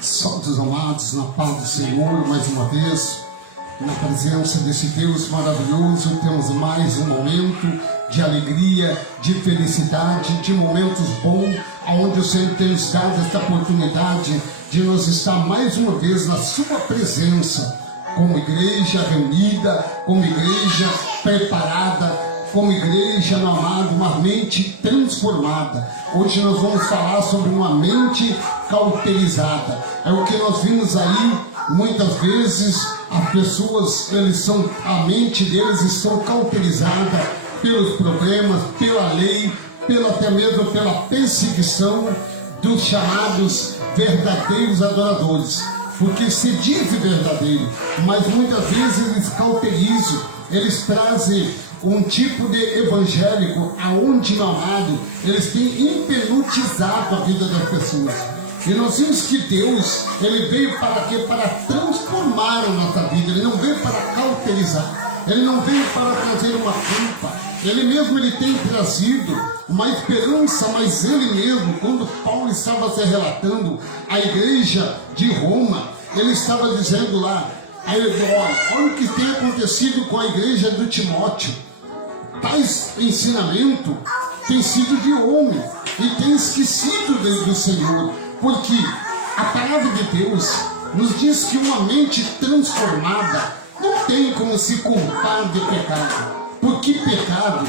Salve, amados, na paz do Senhor, mais uma vez, na presença desse Deus maravilhoso, temos mais um momento de alegria, de felicidade, de momentos bons, onde o Senhor tem nos dado esta oportunidade de nós estar mais uma vez na sua presença, como igreja reunida, como igreja preparada, como igreja, meu amado, uma mente transformada. Hoje nós vamos falar sobre uma mente cauterizada. É o que nós vimos aí, muitas vezes, as pessoas, a mente deles estão cauterizadas pelos problemas, pela lei, até mesmo pela perseguição dos chamados verdadeiros adoradores. Porque se diz verdadeiro, mas muitas vezes eles cauterizam, eles trazem um tipo de evangélico aonde, meu amado, eles têm hipnotizado a vida das pessoas. E nós vimos que Deus, ele veio para quê? Para transformar a nossa vida. Ele não veio para cauterizar, ele não veio para trazer uma culpa. Ele mesmo, ele tem trazido uma esperança, mas ele mesmo, quando Paulo estava se relatando à igreja de Roma, ele estava dizendo lá, olha o que tem acontecido com a igreja do Timóteo. Tais ensinamento tem sido de homem e tem esquecido do Senhor, porque a palavra de Deus nos diz que uma mente transformada não tem como se culpar de pecado. Porque pecado,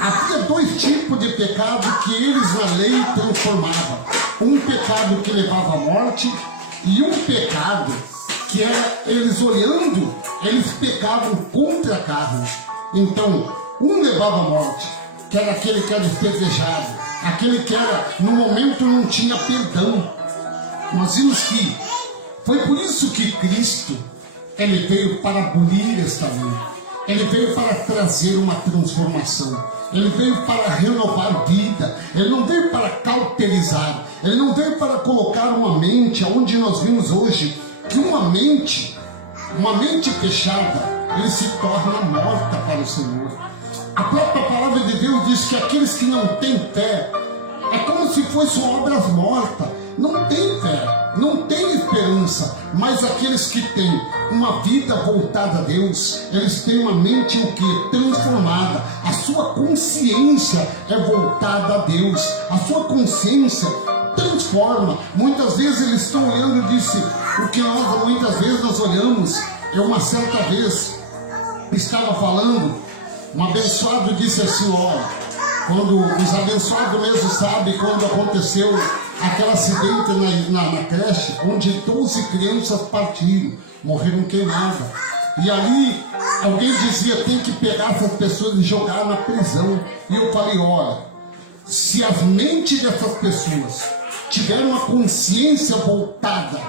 havia dois tipos de pecado que eles na lei transformavam. Um pecado que levava à morte e um pecado que era, eles olhando, eles pecavam contra a carne. Então, um levava à morte, que era aquele que era despedejado, aquele que era, no momento não tinha perdão. Nós vimos que foi por isso que Cristo, ele veio para abolir esta lei. Ele veio para trazer uma transformação. Ele veio para renovar a vida. Ele não veio para cauterizar. Ele não veio para colocar uma mente, onde nós vimos hoje, que uma mente fechada, ele se torna morta para o Senhor. A própria palavra de Deus diz que aqueles que não têm fé, é como se fossem obras mortas. Não tem fé, não tem esperança, mas aqueles que têm uma vida voltada a Deus, eles têm uma mente o que? Transformada. A sua consciência é voltada a Deus. A sua consciência transforma. Muitas vezes eles estão olhando e disse, o que muitas vezes nós olhamos. Eu uma certa vez estava falando, um abençoado disse assim, quando os abençoados mesmo sabem quando aconteceu aquele acidente na creche, onde 12 crianças partiram, morreram queimadas. E ali, alguém dizia, tem que pegar essas pessoas e jogar na prisão. E eu falei, olha, se as mentes dessas pessoas tiverem uma consciência voltada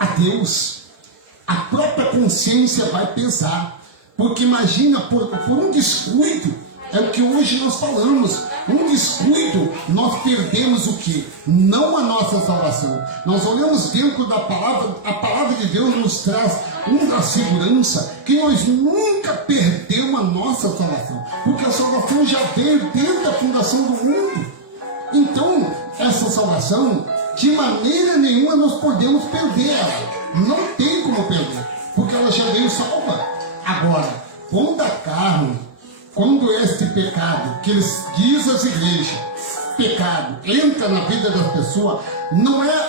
a Deus, a própria consciência vai pesar. Porque imagina, por um descuido, é o que hoje nós falamos, um descuido, nós perdemos o que? Não a nossa salvação. Nós olhamos dentro da palavra, a palavra de Deus nos traz uma segurança, que nós nunca perdemos a nossa salvação, porque a salvação já veio desde a fundação do mundo. Então, essa salvação, de maneira nenhuma nós podemos perder ela. Não tem como perder, porque ela já veio salva. Agora, quando a carne, quando este pecado, que eles dizem às igrejas, pecado, entra na vida das pessoas,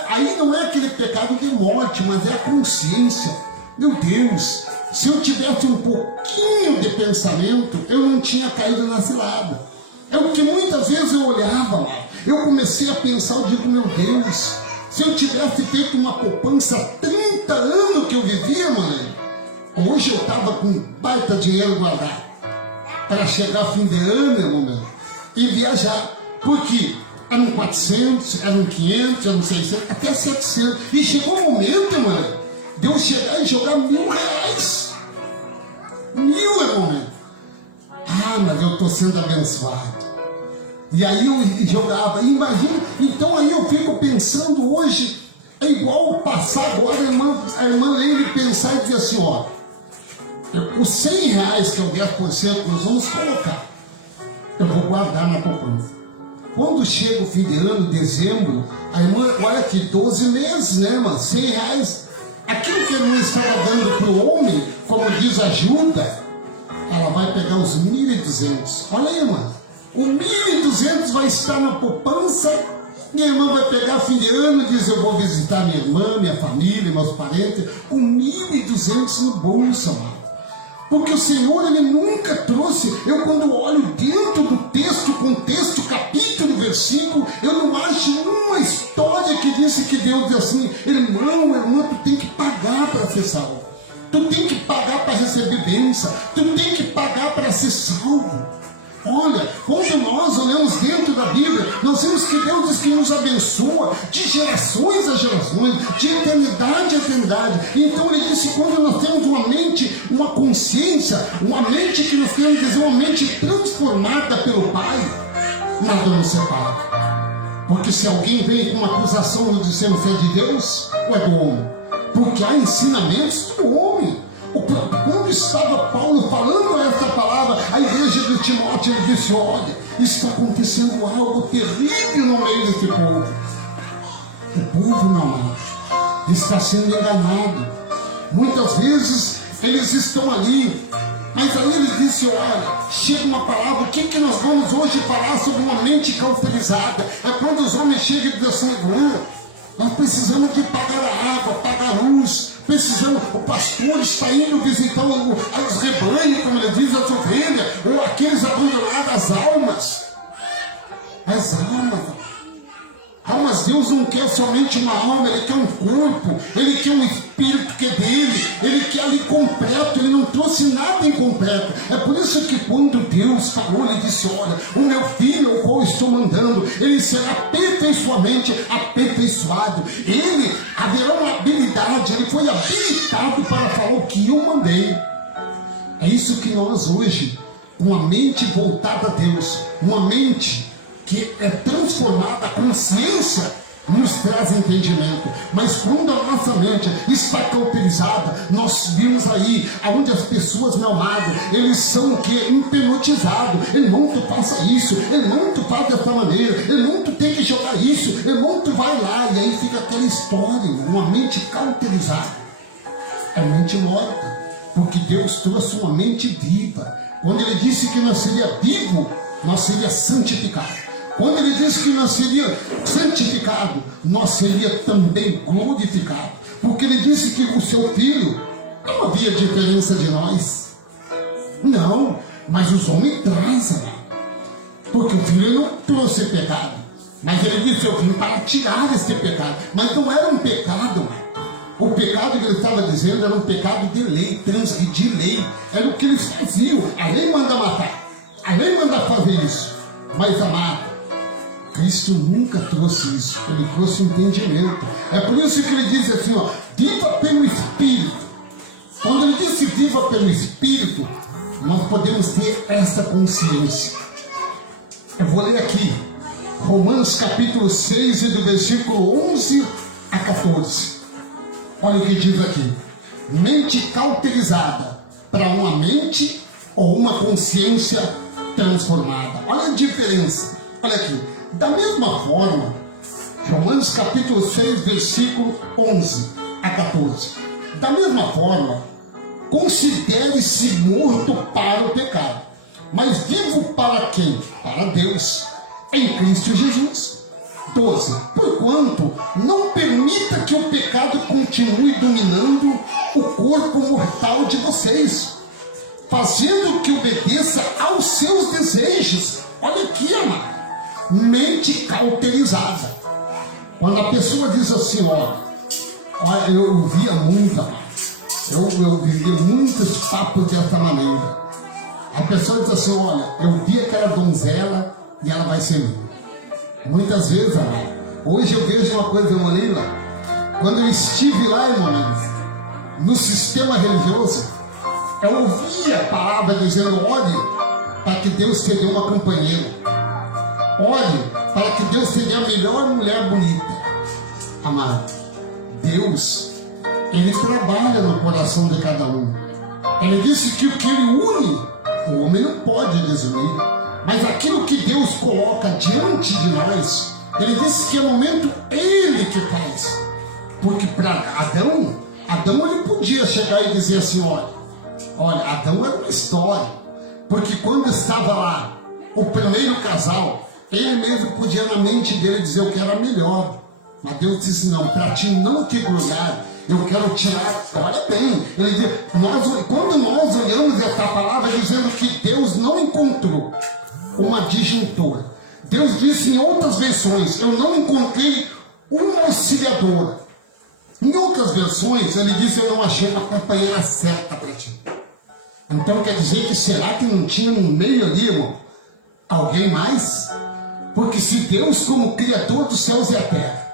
aí não é aquele pecado de morte, mas é a consciência. Meu Deus, se eu tivesse um pouquinho de pensamento, eu não tinha caído na cilada. É o que muitas vezes eu olhava lá, eu comecei a pensar, eu digo, meu Deus, se eu tivesse feito uma poupança 30 anos que eu vivia, mãe, hoje eu estava com baita dinheiro guardado para chegar fim de ano, irmão, e viajar, porque eram 400, eram 500, eram 600, até 700, e chegou um momento, mano, de eu chegar e jogar R$1.000, irmão, mas eu estou sendo abençoado, e aí eu jogava, imagina, então aí eu fico pensando hoje, é igual passar agora, a irmã Leire pensar e dizer assim, os R$100, que é o 10%, nós vamos colocar. Eu vou guardar na poupança. Quando chega o fim de ano, dezembro, a irmã, olha aqui, 12 meses, né, irmã? R$100. Aquilo que a irmã estava dando para o homem, como diz a ajuda, ela vai pegar os 1.200. Olha aí, irmã. O 1.200 vai estar na poupança. Minha irmã vai pegar fim de ano e diz: eu vou visitar minha irmã, minha família, meus parentes. Com 1.200 no bolso, amado. Porque o Senhor, Ele nunca trouxe. Eu, quando olho dentro do texto, contexto, capítulo, versículo, eu não acho uma história que disse que Deus diz assim: irmão, irmã, tu tem que pagar para ser salvo. Tu tem que pagar para receber bênção. Tu tem que pagar para ser salvo. Olha, quando nós olhamos dentro da Bíblia, nós vemos que Deus diz que nos abençoa de gerações a gerações, de eternidade a eternidade. Então Ele disse que quando nós temos uma mente, uma consciência, uma mente que nós queremos dizer, uma mente transformada pelo Pai, nada nos separa. Porque se alguém vem com uma acusação nos dizendo que é de Deus ou é do homem, porque há ensinamentos do homem. Quando estava Paulo falando essa palavra, a igreja de Timóteo, ele disse: olha, está acontecendo algo terrível no meio desse povo. O povo, meu amado, está sendo enganado. Muitas vezes eles estão ali, mas aí ele disse: olha, chega uma palavra, o que nós vamos hoje falar sobre uma mente cauterizada? É quando os homens chegam e dizem assim: nós precisamos de pagar a água, pagar a luz. Precisamos, o pastor está indo visitar os rebanhos, como ele diz, as ovelhas, ou aqueles abandonados, as almas. As almas. Almas, Deus não quer somente uma alma, Ele quer um corpo, Ele quer um espírito que é dele, Ele quer ali completo, Ele não trouxe nada incompleto. É por isso que quando Deus falou, Ele disse: olha, o meu filho, o qual estou mandando, ele será aperfeiçoamente aperfeiçoado. Ele haverá uma habilidade, ele foi habilitado para falar o que eu mandei. É isso que nós hoje, uma mente voltada a Deus, uma mente que é transformada, a consciência nos traz entendimento. Mas quando a nossa mente está cauterizada, nós vimos aí aonde as pessoas, meu amado, eles são o que? Hipnotizados. Irmão, tu faça isso, irmão, tu faz dessa maneira, irmão, tu tem que jogar isso, irmão, tu vai lá. E aí fica aquela história, uma mente cauterizada. É mente morta, porque Deus trouxe uma mente viva. Quando Ele disse que nós seria vivo, nós seria santificado. Quando Ele disse que nós seria santificado, nós seria também glorificado. Porque Ele disse que o seu filho, não havia diferença de nós. Não, mas os homens trazem. Porque o filho não trouxe pecado. Mas Ele disse: eu vim para tirar esse pecado. Mas não era um pecado. O pecado que Ele estava dizendo era um pecado de lei, transgredir lei. Era o que eles faziam. A lei manda matar. A lei manda fazer isso. Mas, amado, Cristo nunca trouxe isso. Ele trouxe entendimento. É por isso que Ele diz assim, ó: viva pelo Espírito. Quando Ele disse viva pelo Espírito, nós podemos ter essa consciência. Eu vou ler aqui Romanos capítulo 6, e do versículo 11 a 14. Olha o que diz aqui: mente cauterizada para uma mente ou uma consciência transformada. Olha a diferença. Olha aqui. Da mesma forma, Romanos capítulo 6, versículo 11 a 14. Da mesma forma, considere-se morto para o pecado, mas vivo para quem? Para Deus, em Cristo Jesus. 12. Porquanto não permita que o pecado continue dominando o corpo mortal de vocês, fazendo que obedeça aos seus desejos. Olha aqui, amado. Mente cauterizada. Quando a pessoa diz assim: ó, eu via muito, amado, eu vivia muitos papos dessa maneira. A pessoa diz assim: olha, eu vi aquela donzela e ela vai ser minha. Muitas vezes, amado, hoje eu vejo uma coisa, irmã Lila. Quando eu estive lá, irmão, no sistema religioso, eu ouvia a palavra dizendo: olhe para que Deus te dê uma companheira. Olhe para que Deus te dê a melhor mulher bonita. Amado, Deus, Ele trabalha no coração de cada um. Ele disse que o que Ele une, o homem não pode desunir. Mas aquilo que Deus coloca diante de nós, ele disse que é o momento ele que faz. Porque para Adão ele podia chegar e dizer assim, olha, Adão era uma história. Porque quando estava lá o primeiro casal, ele mesmo podia na mente dele dizer o que era melhor. Mas Deus disse, não, para ti não te gloriar, eu quero tirar, olha bem, ele diz, quando nós olhamos essa palavra dizendo que Deus não encontrou uma disjuntora. Deus disse em outras versões, eu não encontrei uma auxiliadora. Em outras versões, ele disse, eu não achei uma companheira certa para ti. Então quer dizer que será que não tinha no meio ali, irmão, alguém mais? Porque se Deus, como Criador dos céus e a terra,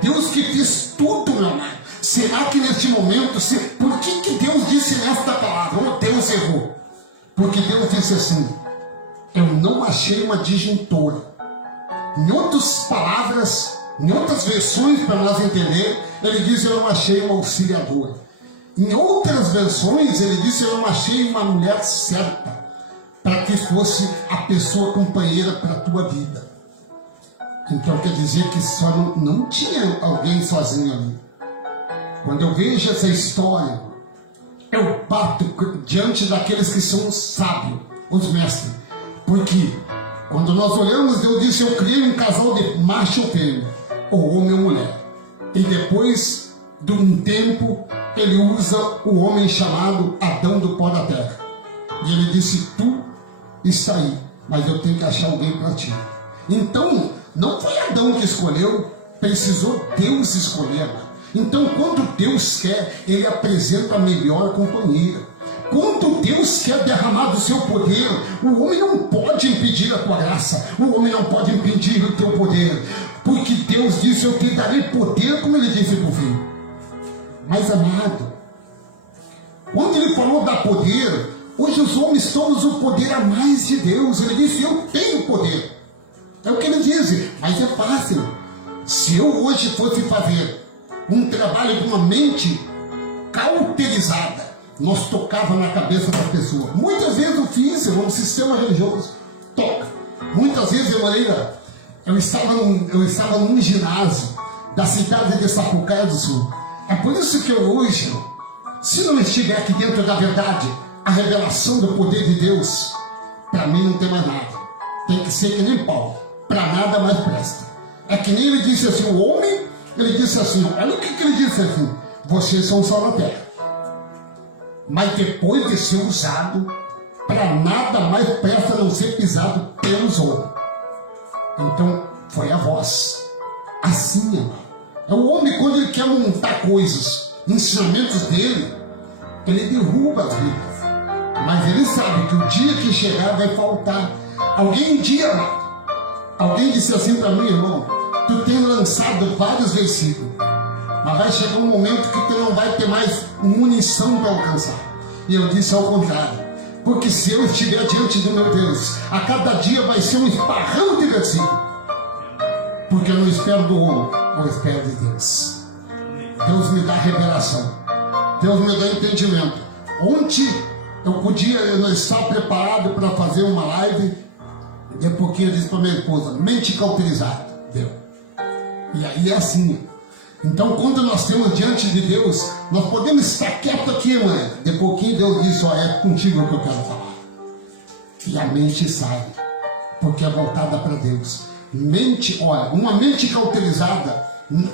Deus que fez tudo, meu amado, será que neste momento, por que Deus disse nesta palavra, Deus errou? Porque Deus disse assim, eu não achei uma disjuntora. Em outras palavras, em outras versões para nós entender, ele disse, eu não achei uma auxiliadora. Em outras versões, ele disse, eu não achei uma mulher certa para que fosse a pessoa companheira para a tua vida. Então quer dizer que só não tinha alguém sozinho ali. Quando eu vejo essa história, eu bato diante daqueles que são sábios, os mestres. Porque quando nós olhamos, Deus disse, eu criei um casal de macho ou fêmea, ou homem ou mulher. E depois de um tempo, ele usa o homem chamado Adão do pó da terra. E ele disse, tu está aí, mas eu tenho que achar alguém para ti. Então, não foi Adão que escolheu, precisou Deus escolher. Então, quando Deus quer, ele apresenta a melhor companhia. Quando Deus quer derramar do seu poder, o homem não pode impedir a tua graça, o homem não pode impedir o teu poder, porque Deus disse, eu te darei poder, como ele disse para o filho. Mas amado, quando ele falou da poder, hoje os homens tomam o poder a mais de Deus. Ele disse, eu tenho poder. É o que ele diz, mas é fácil. Se eu hoje fosse fazer um trabalho com uma mente cauterizada, nós tocava na cabeça da pessoa. Muitas vezes eu fiz, no sistema religioso, toca. Muitas vezes eu estava num ginásio da cidade de Sapucaia do Sul. É por isso que eu hoje, se não estiver aqui dentro da verdade, a revelação do poder de Deus, para mim não tem mais nada. Tem que ser que nem Paulo, para nada mais presta. É que nem ele disse assim, o homem, ele disse assim, olha o que ele disse assim, vocês são só na terra. Mas depois de ser usado, para nada mais presta a não ser pisado pelos homens. Então, foi a voz. Assim, irmão. É o homem, quando ele quer montar coisas, ensinamentos dele, ele derruba as vidas. Mas ele sabe que o dia que chegar vai faltar. Alguém disse assim para mim, irmão, tu tem lançado vários versículos, mas vai chegar um momento que tu não vai ter mais munição para alcançar. E eu disse ao contrário, porque se eu estiver diante do meu Deus, a cada dia vai ser um esparrão de versículos. Porque eu não espero do homem, eu espero de Deus. Deus me dá revelação, Deus me dá entendimento. Ontem eu não estava preparado para fazer uma live, e porque eu disse para minha esposa, mente cauterizada, deu. E aí é assim. Então quando nós temos diante de Deus, nós podemos estar quieto aqui, mãe. De pouquinho Deus disse, é contigo que eu quero falar. E a mente sai, porque é voltada para Deus. Mente, olha, uma mente cauterizada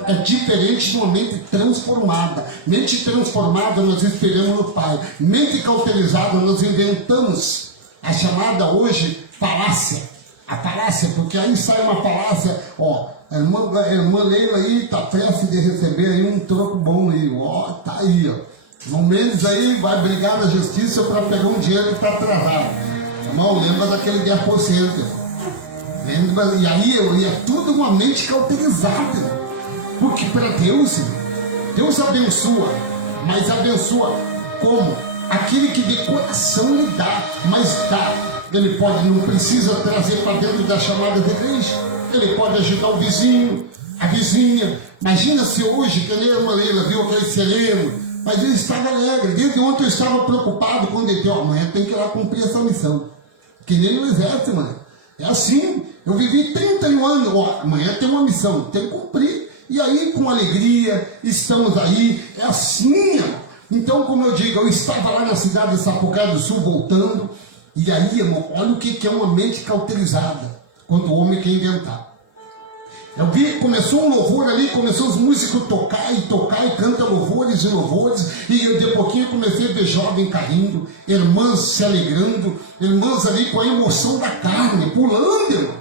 é diferente de uma mente transformada. Mente transformada nós esperamos no Pai. Mente cauterizada nós inventamos a chamada hoje falácia. A falácia, porque aí sai uma falácia, a irmã Leila aí está prestes de receber aí um troco bom aí, tá aí, No mês aí vai brigar na justiça para pegar um dinheiro que está atrasado. Irmão, lembra daquele 10%. E aí é tudo uma mente cauterizada. Porque para Deus abençoa, mas abençoa como? Aquele que de coração lhe dá, mas dá. Ele não precisa trazer para dentro da chamada de igreja. Ele pode ajudar o vizinho, a vizinha. Imagina se hoje, que nem a irmã Leila viu aquele sereno, mas ele estava alegre. Desde ontem eu estava preocupado quando ele disse, amanhã tem que ir lá cumprir essa missão. Que nem no exército, mano. É assim, eu vivi 31 anos, amanhã tem uma missão, tem que cumprir. E aí, com alegria, estamos aí, é assim, irmão. Então, como eu digo, eu estava lá na cidade de Sapucaí do Sul, voltando, e aí, irmão, olha o que é uma mente cauterizada, quando o homem quer inventar. Eu vi, começou um louvor ali, começou os músicos tocar e canta louvores e louvores, e eu de pouquinho comecei a ver jovem caindo, irmãs se alegrando, irmãs ali com a emoção da carne, pulando, irmão.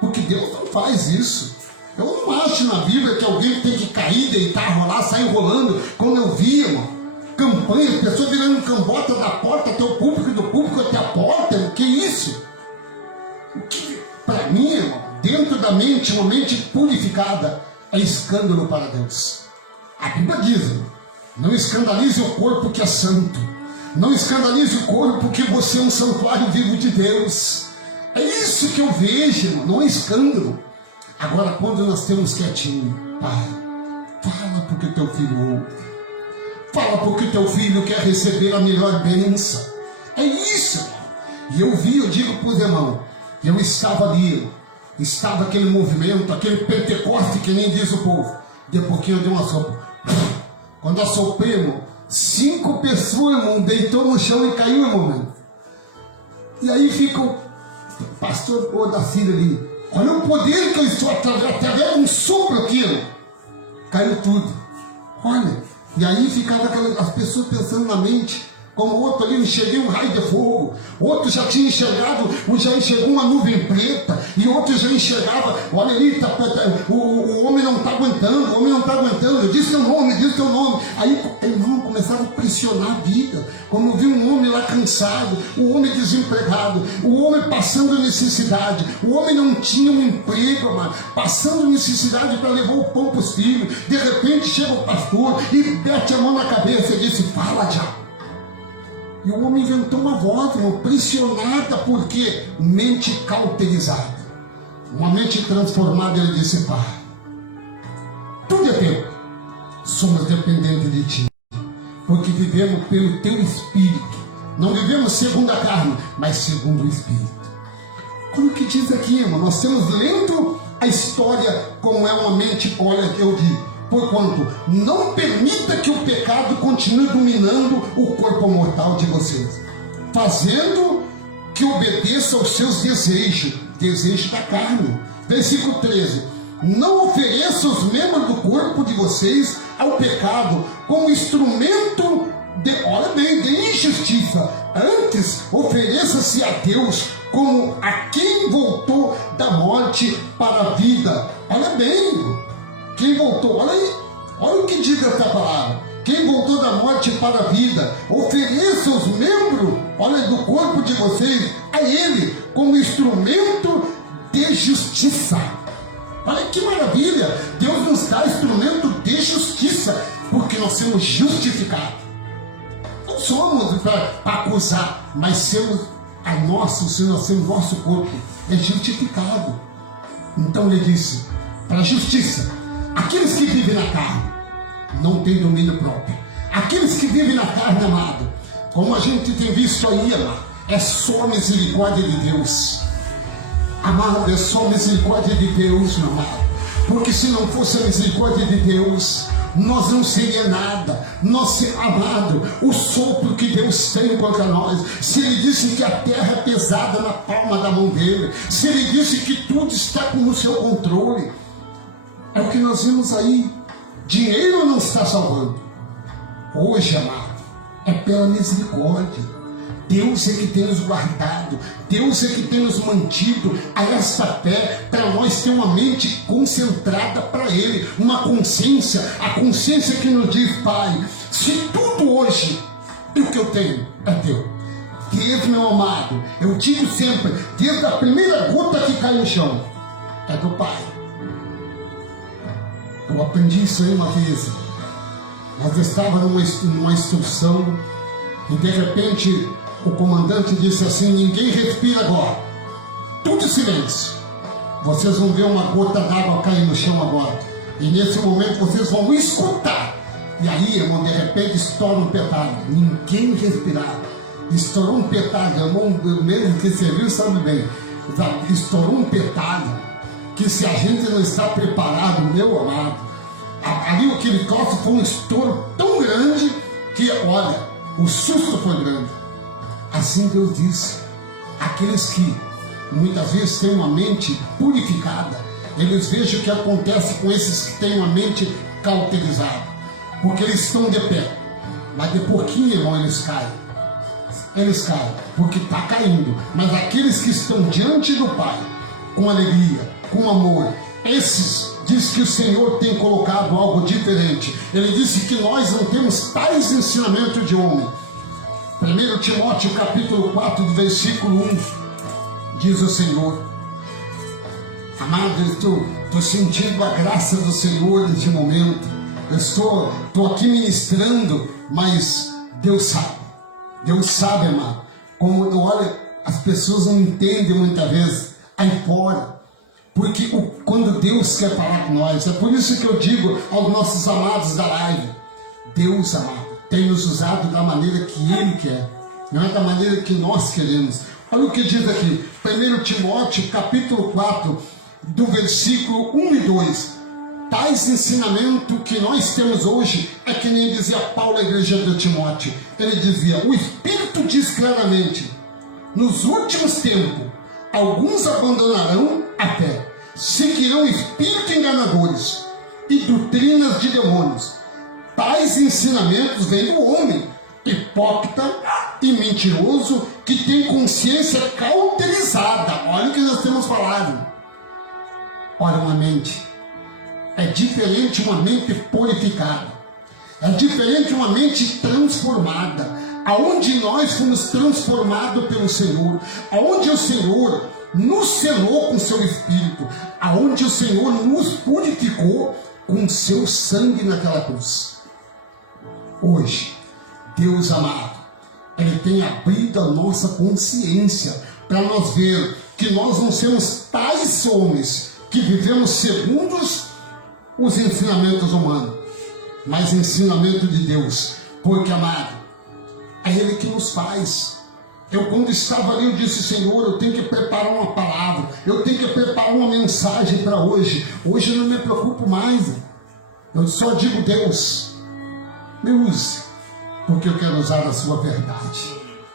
Porque Deus não faz isso. Eu não acho na Bíblia que alguém tem que cair, deitar, rolar, sair rolando, como eu vi, irmão. Campanha, pessoas virando cambota da porta até o público, do público até a porta, o que é isso? Para mim, irmão, dentro da mente, uma mente purificada, é escândalo para Deus. A Bíblia diz, não escandalize o corpo que é santo, não escandalize o corpo porque você é um santuário vivo de Deus. É isso que eu vejo, irmão, não é escândalo. Agora, quando nós temos quietinho, Pai, fala porque teu filho ouve, fala porque teu filho quer receber a melhor bênção. É isso, irmão. E eu vi, eu digo para os irmãos, eu estava ali, estava aquele movimento, aquele Pentecoste que nem diz o povo. De pouquinho eu dei uma sopa. Quando assoprei, irmão, 5 pessoas, irmão, deitou no chão e caiu, irmão. E aí fica o pastor Odacir ali. Olha o poder que eu estou através de um sopro aqui, irmão. Caiu tudo. Olha. E aí ficava as pessoas pensando na mente. Como o outro ali enxerguei um raio de fogo, outro já tinha enxergado, já enxergou uma nuvem preta, e outro já enxergava, olha ali, o homem não está aguentando, o homem não está aguentando, diz teu nome, diz teu nome. Aí, irmão, começava a pressionar a vida. Como eu vi um homem lá cansado, o homem desempregado, o homem passando necessidade, o homem não tinha um emprego, mano, passando necessidade para levar o pão para os filhos. De repente chega o pastor e mete a mão na cabeça e disse, fala, diabo. E o homem inventou uma voz, irmão, pressionada, porque mente cauterizada. Uma mente transformada, ele disse, Pai, tudo é teu, somos dependentes de ti, porque vivemos pelo teu Espírito. Não vivemos segundo a carne, mas segundo o Espírito. Como que diz aqui, irmão? Nós temos lendo a história como é uma mente, olha, eu digo, porquanto não permita que o pecado continue dominando o corpo mortal de vocês, fazendo que obedeça aos seus desejos da carne. Versículo 13: não ofereça os membros do corpo de vocês ao pecado como instrumento olha bem, de injustiça. Antes, ofereça-se a Deus como a quem voltou da morte para a vida. Olha bem, quem voltou, olha aí, olha o que diz essa palavra. Quem voltou da morte para a vida, ofereça os membros, olha, do corpo de vocês a Ele como instrumento de justiça. Olha que maravilha! Deus nos dá instrumento de justiça, porque nós somos justificados. Não somos para acusar, mas somos nosso corpo é justificado. Então ele disse, para a justiça, aqueles que vivem na carne não têm domínio próprio. Aqueles que vivem na carne, amado, como a gente tem visto aí, amado, é só a misericórdia de Deus. Amado, é só a misericórdia de Deus, meu amado. Porque se não fosse a misericórdia de Deus, nós não seria nada. Amado, o sopro que Deus tem contra nós, se Ele disse que a terra é pesada na palma da mão dEle, se Ele disse que tudo está no seu controle, é o que nós vimos aí. Dinheiro não está salvando. Hoje, amado, é pela misericórdia. Deus é que tem nos guardado, Deus é que tem nos mantido a esta fé, para nós ter uma mente concentrada para Ele, uma consciência, a consciência que nos diz, Pai, se tudo hoje, o que eu tenho é teu. Deus, meu amado, eu digo sempre, desde a primeira gota que cai no chão, é do Pai. Eu aprendi isso aí uma vez. Nós estávamos numa instrução e de repente o comandante disse assim, ninguém respira agora, tudo em silêncio. Vocês vão ver uma gota d'água cair no chão agora, e nesse momento vocês vão escutar. E aí, irmão, de repente estoura um petardo, ninguém respirava. Estourou um petardo, irmão, mesmo que serviu sabe bem. estourou que se a gente não está preparado, meu amado, ali aquele troço foi um estouro tão grande que, olha, o susto foi grande. Assim Deus disse, aqueles que muitas vezes têm uma mente purificada, eles vejam o que acontece com esses que têm uma mente cauterizada, porque eles estão de pé, mas de pouquinho, irmão, eles caem, porque está caindo. Mas aqueles que estão diante do Pai, com alegria, com amor, esses, diz que o Senhor tem colocado algo diferente. Ele disse que nós não temos tais ensinamentos de homem. 1 Timóteo capítulo 4, do versículo 1, diz o Senhor, amado, eu estou sentindo a graça do Senhor neste momento, eu estou aqui ministrando, mas Deus sabe, amado, como, olha, as pessoas não entendem muitas vezes aí fora, porque quando Deus quer falar com nós, é por isso que eu digo aos nossos amados da live, Deus, amado, tem nos usado da maneira que Ele quer, não é da maneira que nós queremos. Olha o que diz aqui, 1 Timóteo capítulo 4, do versículo 1 e 2. Tais ensinamentos que nós temos hoje é que nem dizia Paulo à igreja de Timóteo. Ele dizia, o Espírito diz claramente, nos últimos tempos, alguns abandonarão a fé, seguirão espíritos enganadores e doutrinas de demônios. Tais ensinamentos vêm do homem, hipócrita e mentiroso, que tem consciência cauterizada. Olha o que nós temos falado. Olha, uma mente é diferente, uma mente purificada, é diferente uma mente transformada, aonde nós fomos transformados pelo Senhor, aonde o Senhor nos selou com seu Espírito, aonde o Senhor nos purificou com seu sangue naquela cruz. Hoje, Deus amado, Ele tem abrido a nossa consciência para nós ver que nós não somos tais homens que vivemos segundo os ensinamentos humanos, mas ensinamento de Deus, porque, amado, é Ele que nos faz. Eu, quando estava ali, eu disse, Senhor, eu tenho que preparar uma palavra, eu tenho que preparar uma mensagem para hoje. Hoje eu não me preocupo mais, eu só digo, Deus, me use, porque eu quero usar a sua verdade.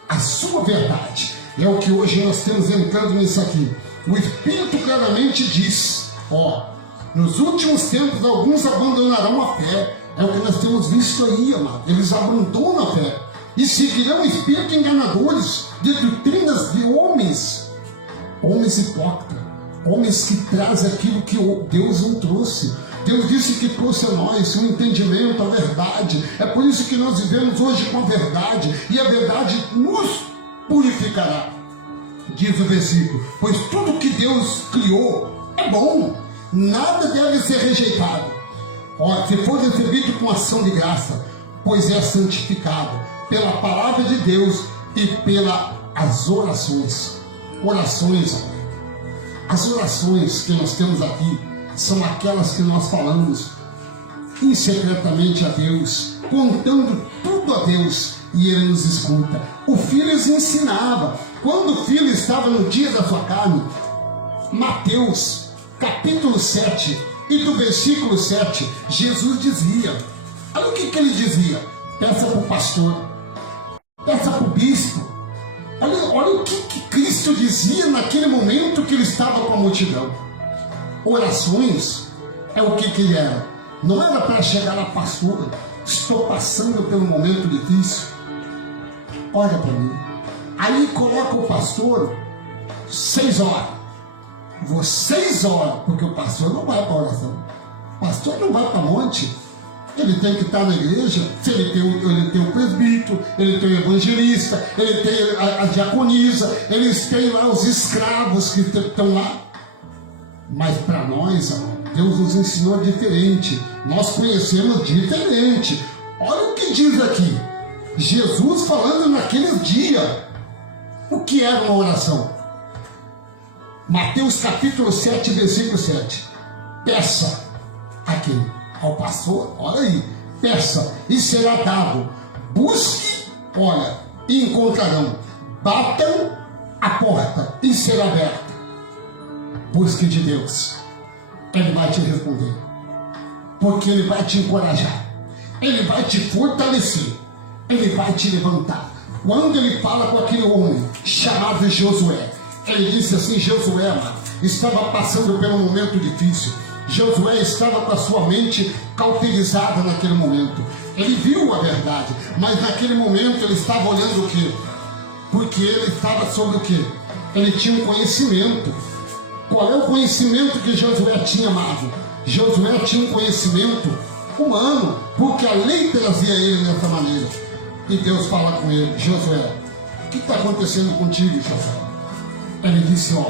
A sua verdade é o que hoje nós temos entrando nisso aqui. O Espírito claramente diz, nos últimos tempos alguns abandonarão a fé. É o que nós temos visto aí, amado. Eles abandonam a fé e seguirão espíritos enganadores de doutrinas de homens hipócritas, homens que trazem aquilo que Deus não trouxe. Deus disse que trouxe a nós o entendimento, a verdade. É por isso que nós vivemos hoje com a verdade, e a verdade nos purificará. Diz o versículo, pois tudo que Deus criou é bom, nada deve ser rejeitado. Se for recebido com ação de graça, pois é santificado pela palavra de Deus e pelas orações. As orações que nós temos aqui são aquelas que nós falamos secretamente a Deus, contando tudo a Deus, e Ele nos escuta. O Filho nos ensinava, quando o Filho estava no dia da sua carne, Mateus capítulo 7, e do versículo 7, Jesus dizia, olha o que Ele dizia, peça para o pastor, peça para o bispo, olha o que Cristo dizia naquele momento que Ele estava com a multidão. Orações é o que Ele era, não era para chegar na pastora, estou passando pelo momento difícil, olha para mim, aí coloca o pastor 6 horas, vocês oram, porque o pastor não vai para a oração, o pastor não vai para monte, ele tem que estar na igreja. Se ele tem o presbítero, ele tem o evangelista, ele tem a diaconisa, eles têm lá os escravos que estão lá. Mas para nós, Deus nos ensinou diferente, nós conhecemos diferente. Olha o que diz aqui, Jesus falando naqueles dias, o que era uma oração. Mateus capítulo 7, versículo 7. Peça aqui ao pastor, olha aí, peça e será dado, busque, olha, e encontrarão, batam a porta e será aberta. Busque de Deus. Ele vai te responder. Porque Ele vai te encorajar. Ele vai te fortalecer. Ele vai te levantar. Quando Ele fala com aquele homem chamado Josué, Ele disse assim: Josué, mano, estava passando por um momento difícil. Josué estava com a sua mente cauterizada naquele momento. Ele viu a verdade, mas naquele momento ele estava olhando o quê? Porque ele estava sobre o quê? Ele tinha um conhecimento. Qual é o conhecimento que Josué tinha, amado? Josué tinha um conhecimento humano, porque a lei trazia ele dessa maneira. E Deus fala com ele: Josué, o que está acontecendo contigo, Josué? Ele disse: ó,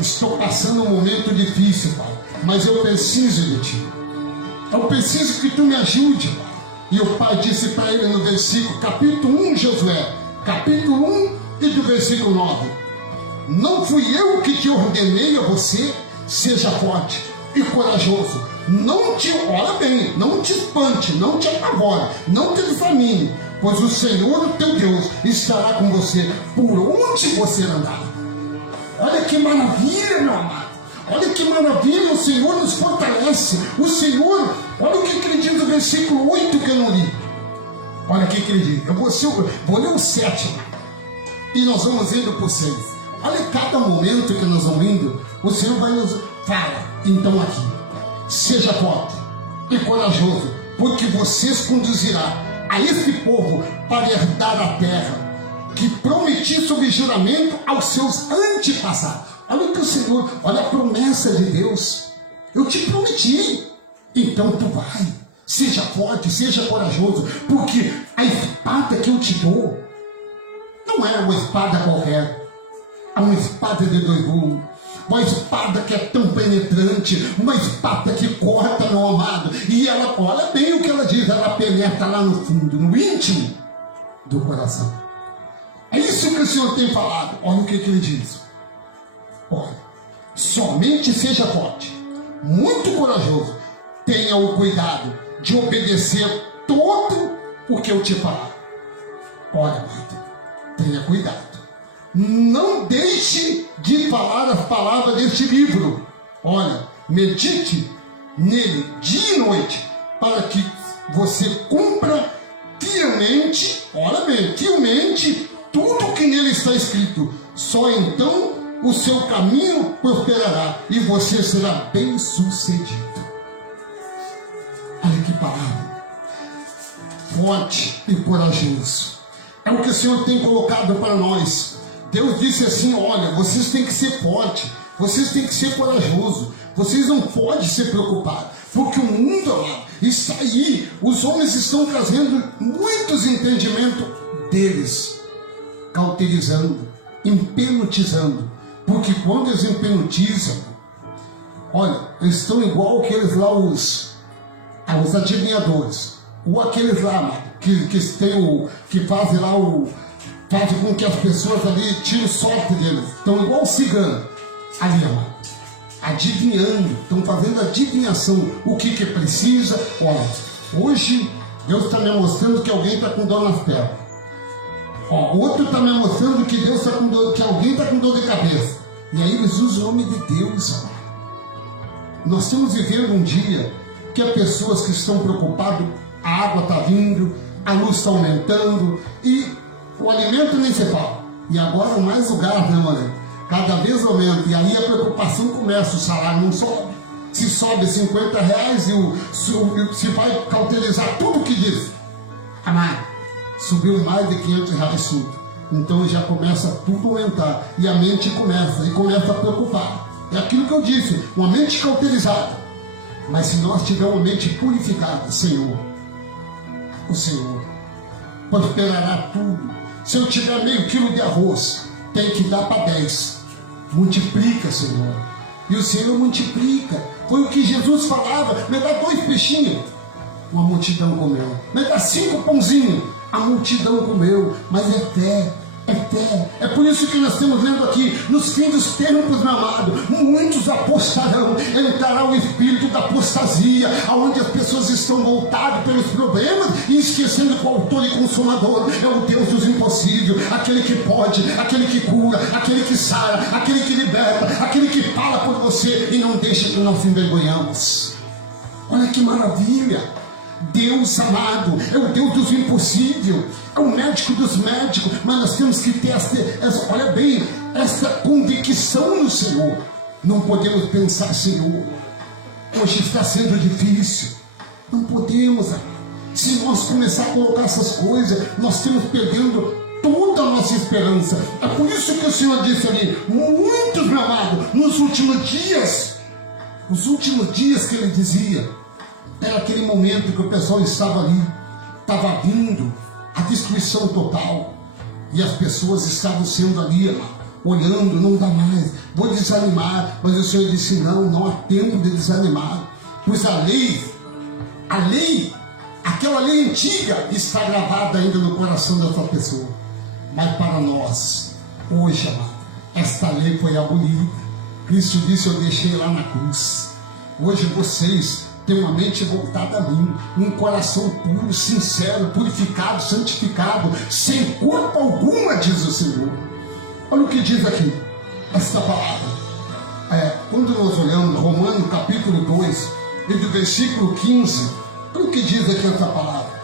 estou passando um momento difícil, pai, mas eu preciso de ti. Eu preciso que tu me ajude, pai. E o pai disse para ele no versículo, capítulo 1, Josué, capítulo 1 e do versículo 9: não fui eu que te ordenei a você, seja forte e corajoso. Não te, olha bem, não te espante, não te apavore, não te desanime, pois o Senhor, o teu Deus, estará com você por onde você andar. Olha que maravilha, meu amado. Olha que maravilha, o Senhor nos fortalece. O Senhor, olha o que ele diz no versículo 8 que eu não li. Olha o que ele diz. Eu vou ler o 7 e nós vamos indo para o 6. Olha cada momento que nós vamos indo, o Senhor vai nos falar. Então aqui, seja forte e corajoso, porque vocês conduzirá a esse povo para herdar a terra que prometi sob juramento aos seus antepassados. Olha que o Senhor, olha a promessa de Deus. Eu te prometi, então tu vai. Seja forte, seja corajoso, porque a espada que eu te dou não é uma espada qualquer. É uma espada de 2 gumes, uma espada que é tão penetrante, uma espada que corta, meu amado. E ela, olha bem o que ela diz, ela penetra lá no fundo, no íntimo do coração. É isso que o Senhor tem falado. Olha o que ele diz. Olha, somente seja forte, muito corajoso, tenha o cuidado de obedecer todo o que eu te falar. Olha, amado, tenha cuidado. Não deixe de falar as palavras deste livro. Olha, medite nele dia e noite, para que você cumpra fielmente, olha bem, fielmente tudo que nele está escrito. Só então o seu caminho prosperará e você será bem sucedido. Olha que palavra. Forte e corajoso. É o que o Senhor tem colocado para nós. Deus disse assim: olha, vocês têm que ser fortes, vocês têm que ser corajosos, vocês não podem se preocupar, porque o mundo está aí, os homens estão trazendo muitos entendimentos deles, cauterizando, hipnotizando, porque quando eles hipnotizam, olha, eles estão igual aqueles lá, os adivinhadores, ou aqueles lá, que fazem lá fazem com que as pessoas ali tirem sorte deles. Estão igual o cigano ali, adivinhando, estão fazendo adivinhação, o que precisa. Olha, hoje Deus está me mostrando que alguém está com dor nas pernas. Outro está me mostrando que Deus está com dor, que alguém está com dor de cabeça. E aí eles usam o nome de Deus. Nós estamos vivendo um dia que há pessoas que estão preocupadas, a água está vindo, a luz está aumentando e o alimento nem se fala. E agora mais o gás, né, mano? Cada vez aumenta. E aí a preocupação começa, o salário não sobe. Se sobe R$50 e se vai cauterizar tudo que diz. Amado, subiu mais de R$500 tudo. Então já começa tudo a aumentar. E a mente começa a preocupar. É aquilo que eu disse, uma mente cauterizada. Mas se nós tivermos uma mente purificada, Senhor, o Senhor prosperará tudo. Se eu tiver meio quilo de arroz, tem que dar para 10. Multiplica, Senhor. E o Senhor multiplica. Foi o que Jesus falava: me dá 2 peixinhos, uma multidão comeu. Me dá 5 pãozinhos, a multidão comeu. Mas é fé fé. É por isso que nós estamos lendo aqui, nos fins dos tempos, meu amado, muitos apostarão, entrará o espírito da apostasia, aonde as pessoas estão voltadas pelos problemas e esquecendo que o autor e consumador é o Deus dos impossíveis, aquele que pode, aquele que cura, aquele que sara, aquele que liberta, aquele que fala por você e não deixa que nós envergonhamos. Olha que maravilha! Deus amado é o Deus dos impossíveis, é o médico dos médicos, mas nós temos que ter olha bem, essa convicção no Senhor. Não podemos pensar, Senhor, hoje está sendo difícil. Não podemos. Se nós começar a colocar essas coisas, nós estamos perdendo toda a nossa esperança. É por isso que o Senhor disse ali, muitos, meu amado, nos últimos dias, que ele dizia, era aquele momento que o pessoal estava ali, estava vindo a destruição total, e as pessoas estavam sendo ali, olhando, não dá mais, vou desanimar, mas o Senhor disse, não há tempo de desanimar, pois a lei, aquela lei antiga está gravada ainda no coração dessa pessoa, mas para nós, hoje, amado, esta lei foi abolida. Cristo disse, eu deixei lá na cruz. Hoje vocês têm uma mente voltada a mim, um coração puro, sincero, purificado, santificado, sem culpa alguma, diz o Senhor. Olha o que diz aqui, esta palavra. Quando nós olhamos Romanos capítulo 2, e do versículo 15, olha o que diz aqui essa palavra.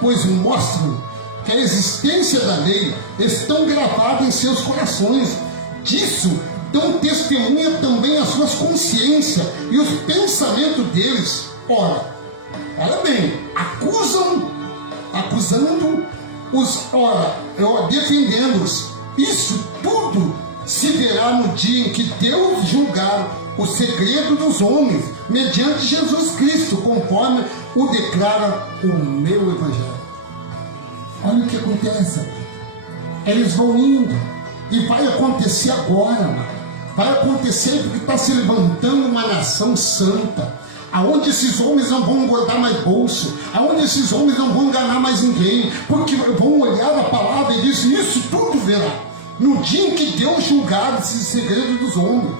Pois mostram que a existência da lei estão gravadas em seus corações. Disso dão testemunha também as suas consciências e os pensamentos deles. Olha bem, acusando-os, defendendo-os. Isso tudo se verá no dia em que Deus julgar o segredo dos homens, mediante Jesus Cristo, conforme o declara o meu Evangelho. Olha o que acontece. Eles vão indo, e vai acontecer agora, mano. Vai acontecer porque está se levantando uma nação santa, aonde esses homens não vão engordar mais bolso, aonde esses homens não vão enganar mais ninguém, porque vão olhar a palavra e dizer, isso tudo verá no dia em que Deus julgar esse segredo dos homens.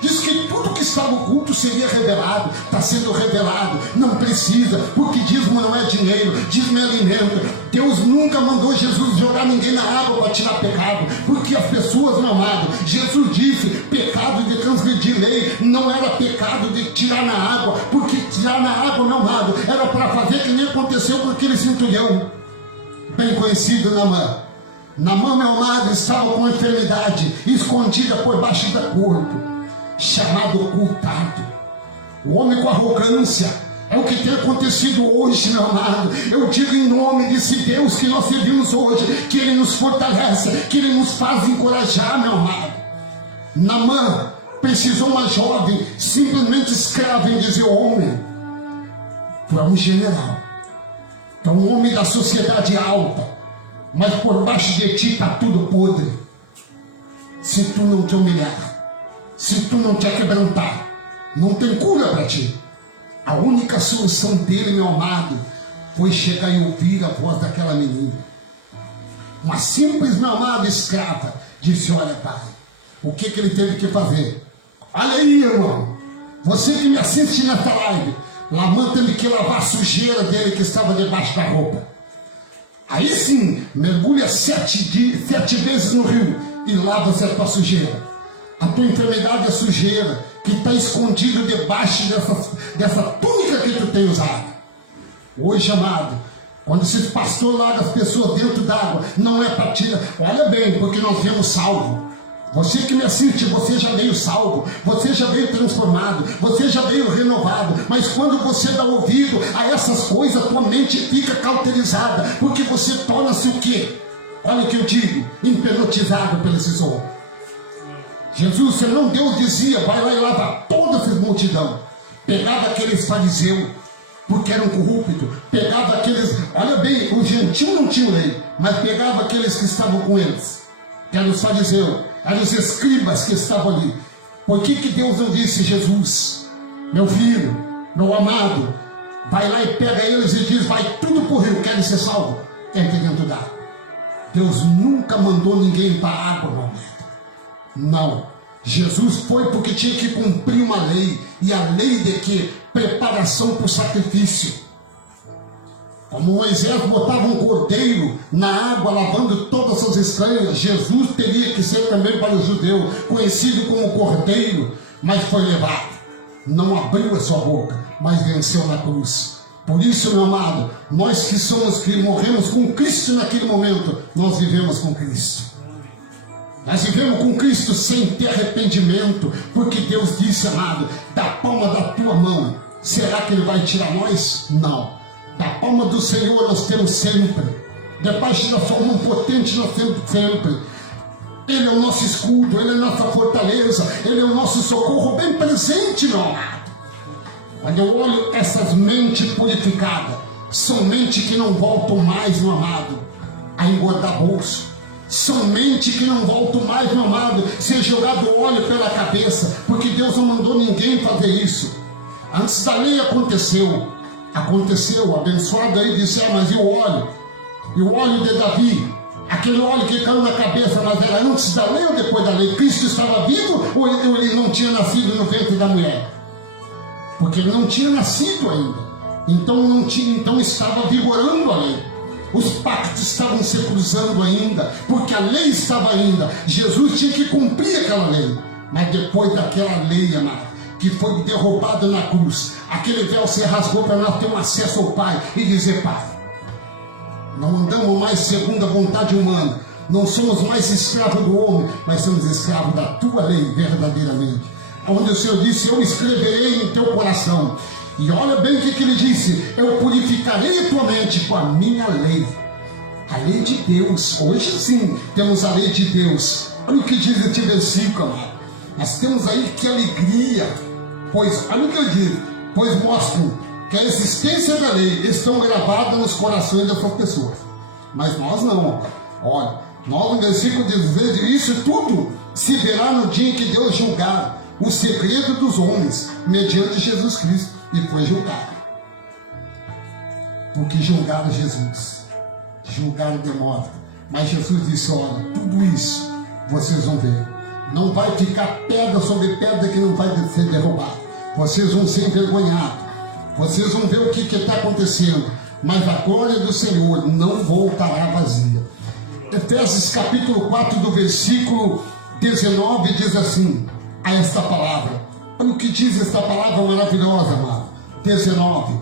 Diz que tudo que estava oculto seria revelado, está sendo revelado, não precisa, porque dízimo não é dinheiro, dízimo é alimento. Deus nunca mandou Jesus jogar ninguém na água para tirar pecado, porque as pessoas, meu amado, Jesus disse, pecado de transgredir lei, não era pecado de tirar na água, porque tirar na água, meu amado, era para fazer que nem aconteceu com aquele centurião, bem conhecido, Naamã. Naamã, meu amado, estava com uma enfermidade, escondida por baixo do corpo, chamado ocultado. O homem com arrogância é o que tem acontecido hoje, meu amado. Eu digo em nome desse Deus que nós servimos hoje, que Ele nos fortalece, que Ele nos faz encorajar, meu amado. Naamã precisou uma jovem, simplesmente escrava em dizer, homem, tu é um general, tu é um homem da sociedade alta, mas por baixo de ti está tudo podre. Se tu não te humilhar, se tu não te quebrantar, não tem cura para ti. A única solução dele, meu amado, foi chegar e ouvir a voz daquela menina. Uma simples, meu amado, escrava, disse, olha, pai, o que ele teve que fazer? Olha aí, irmão, você que me assiste nessa live, Naamã teve que lavar a sujeira dele que estava debaixo da roupa. Aí sim, mergulha 7 vezes no rio e lava-se a tua sujeira. A tua enfermidade é sujeira que está escondido debaixo dessa túnica que tu tem usado. Hoje, amado, quando esses pastores largam as pessoas dentro d'água, não é para tirar. Olha bem, porque nós viemos salvo. Você que me assiste, você já veio salvo, você já veio transformado, você já veio renovado. Mas quando você dá ouvido a essas coisas, tua mente fica cauterizada, porque você torna-se o quê? Olha o que eu digo, hipnotizado por esses homens. Jesus, senão Deus dizia, vai lá e lava toda essa multidão. Pegava aqueles fariseus, porque eram corruptos, pegava aqueles, olha bem, o gentil não tinha lei, mas pegava aqueles que estavam com eles, que eram os fariseus, eram os escribas que estavam ali. Por que Deus não disse, Jesus, meu filho, meu amado, vai lá e pega eles e diz, vai tudo por rio, querem ser salvo? Entre dentro d'água. Deus nunca mandou ninguém para a água, meu amado. Não. Jesus foi porque tinha que cumprir uma lei. E a lei de que? Preparação para o sacrifício. Como Moisés botava um cordeiro na água, lavando todas as estranhas, Jesus teria que ser também para o judeu, conhecido como cordeiro, mas foi levado. Não abriu a sua boca, mas venceu na cruz. Por isso, meu amado, nós que morremos com Cristo naquele momento, nós vivemos com Cristo. Nós vivemos com Cristo sem ter arrependimento, porque Deus disse, amado, da palma da tua mão, será que Ele vai tirar nós? Não. Da palma do Senhor nós temos sempre. Debaixo da sua mão potente nós temos sempre. Ele é o nosso escudo, Ele é a nossa fortaleza, Ele é o nosso socorro bem presente, meu amado. Quando eu olho essas mentes purificadas, são mentes que não voltam mais, meu amado, a engordar bolso. São mentes que não voltam mais, meu amado, ser jogado óleo pela cabeça, porque Deus não mandou ninguém fazer isso. Antes da lei aconteceu, abençoado aí disse, mas e o óleo? E o óleo de Davi? Aquele óleo que caiu na cabeça, mas era antes da lei ou depois da lei? Cristo estava vivo ou ele não tinha nascido no ventre da mulher? Porque ele não tinha nascido ainda. Então estava vigorando a lei. Os pactos estavam se cruzando ainda, porque a lei estava ainda. Jesus tinha que cumprir aquela lei. Mas depois daquela lei, amado, que foi derrubada na cruz, aquele véu se rasgou para nós ter um acesso ao Pai e dizer, Pai, não andamos mais segundo a vontade humana, não somos mais escravos do homem, mas somos escravos da tua lei verdadeiramente. Onde o Senhor disse, eu escreverei em teu coração. E olha bem o que ele disse, eu purificarei a tua mente com a minha lei. A lei de Deus. Hoje sim temos a lei de Deus. Olha o que diz esse versículo, amado. Nós temos aí que alegria, pois, olha o que ele diz, pois mostram que a existência da lei estão gravadas nos corações dessas pessoas. Mas nós não. Olha, nós no versículo diz, isso tudo se verá no dia em que Deus julgar o segredo dos homens, mediante Jesus Cristo, e foi julgado. Porque julgaram Jesus, julgaram de morte. Mas Jesus disse, olha, tudo isso vocês vão ver. Não vai ficar pedra sobre pedra que não vai ser derrubado. Vocês vão ser envergonhados. Vocês vão ver o que está acontecendo. Mas a glória do Senhor não voltará vazia. Efésios capítulo 4, do versículo 19, diz assim, a esta palavra. Olha o que diz esta palavra maravilhosa, amado. 19.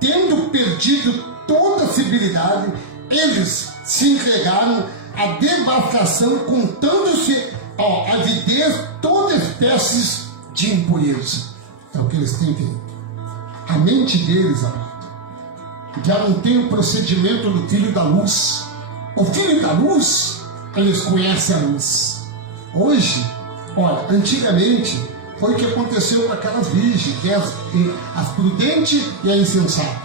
Tendo perdido toda a civilidade, eles se entregaram à devastação, contando-se a avidez toda espécies de impureza. É o que eles têm feito. A mente deles, amado, já não tem o procedimento do filho da luz. O filho da luz, eles conhecem a luz. Hoje, olha, antigamente, foi o que aconteceu com aquelas virgens, que as prudentes e a insensata.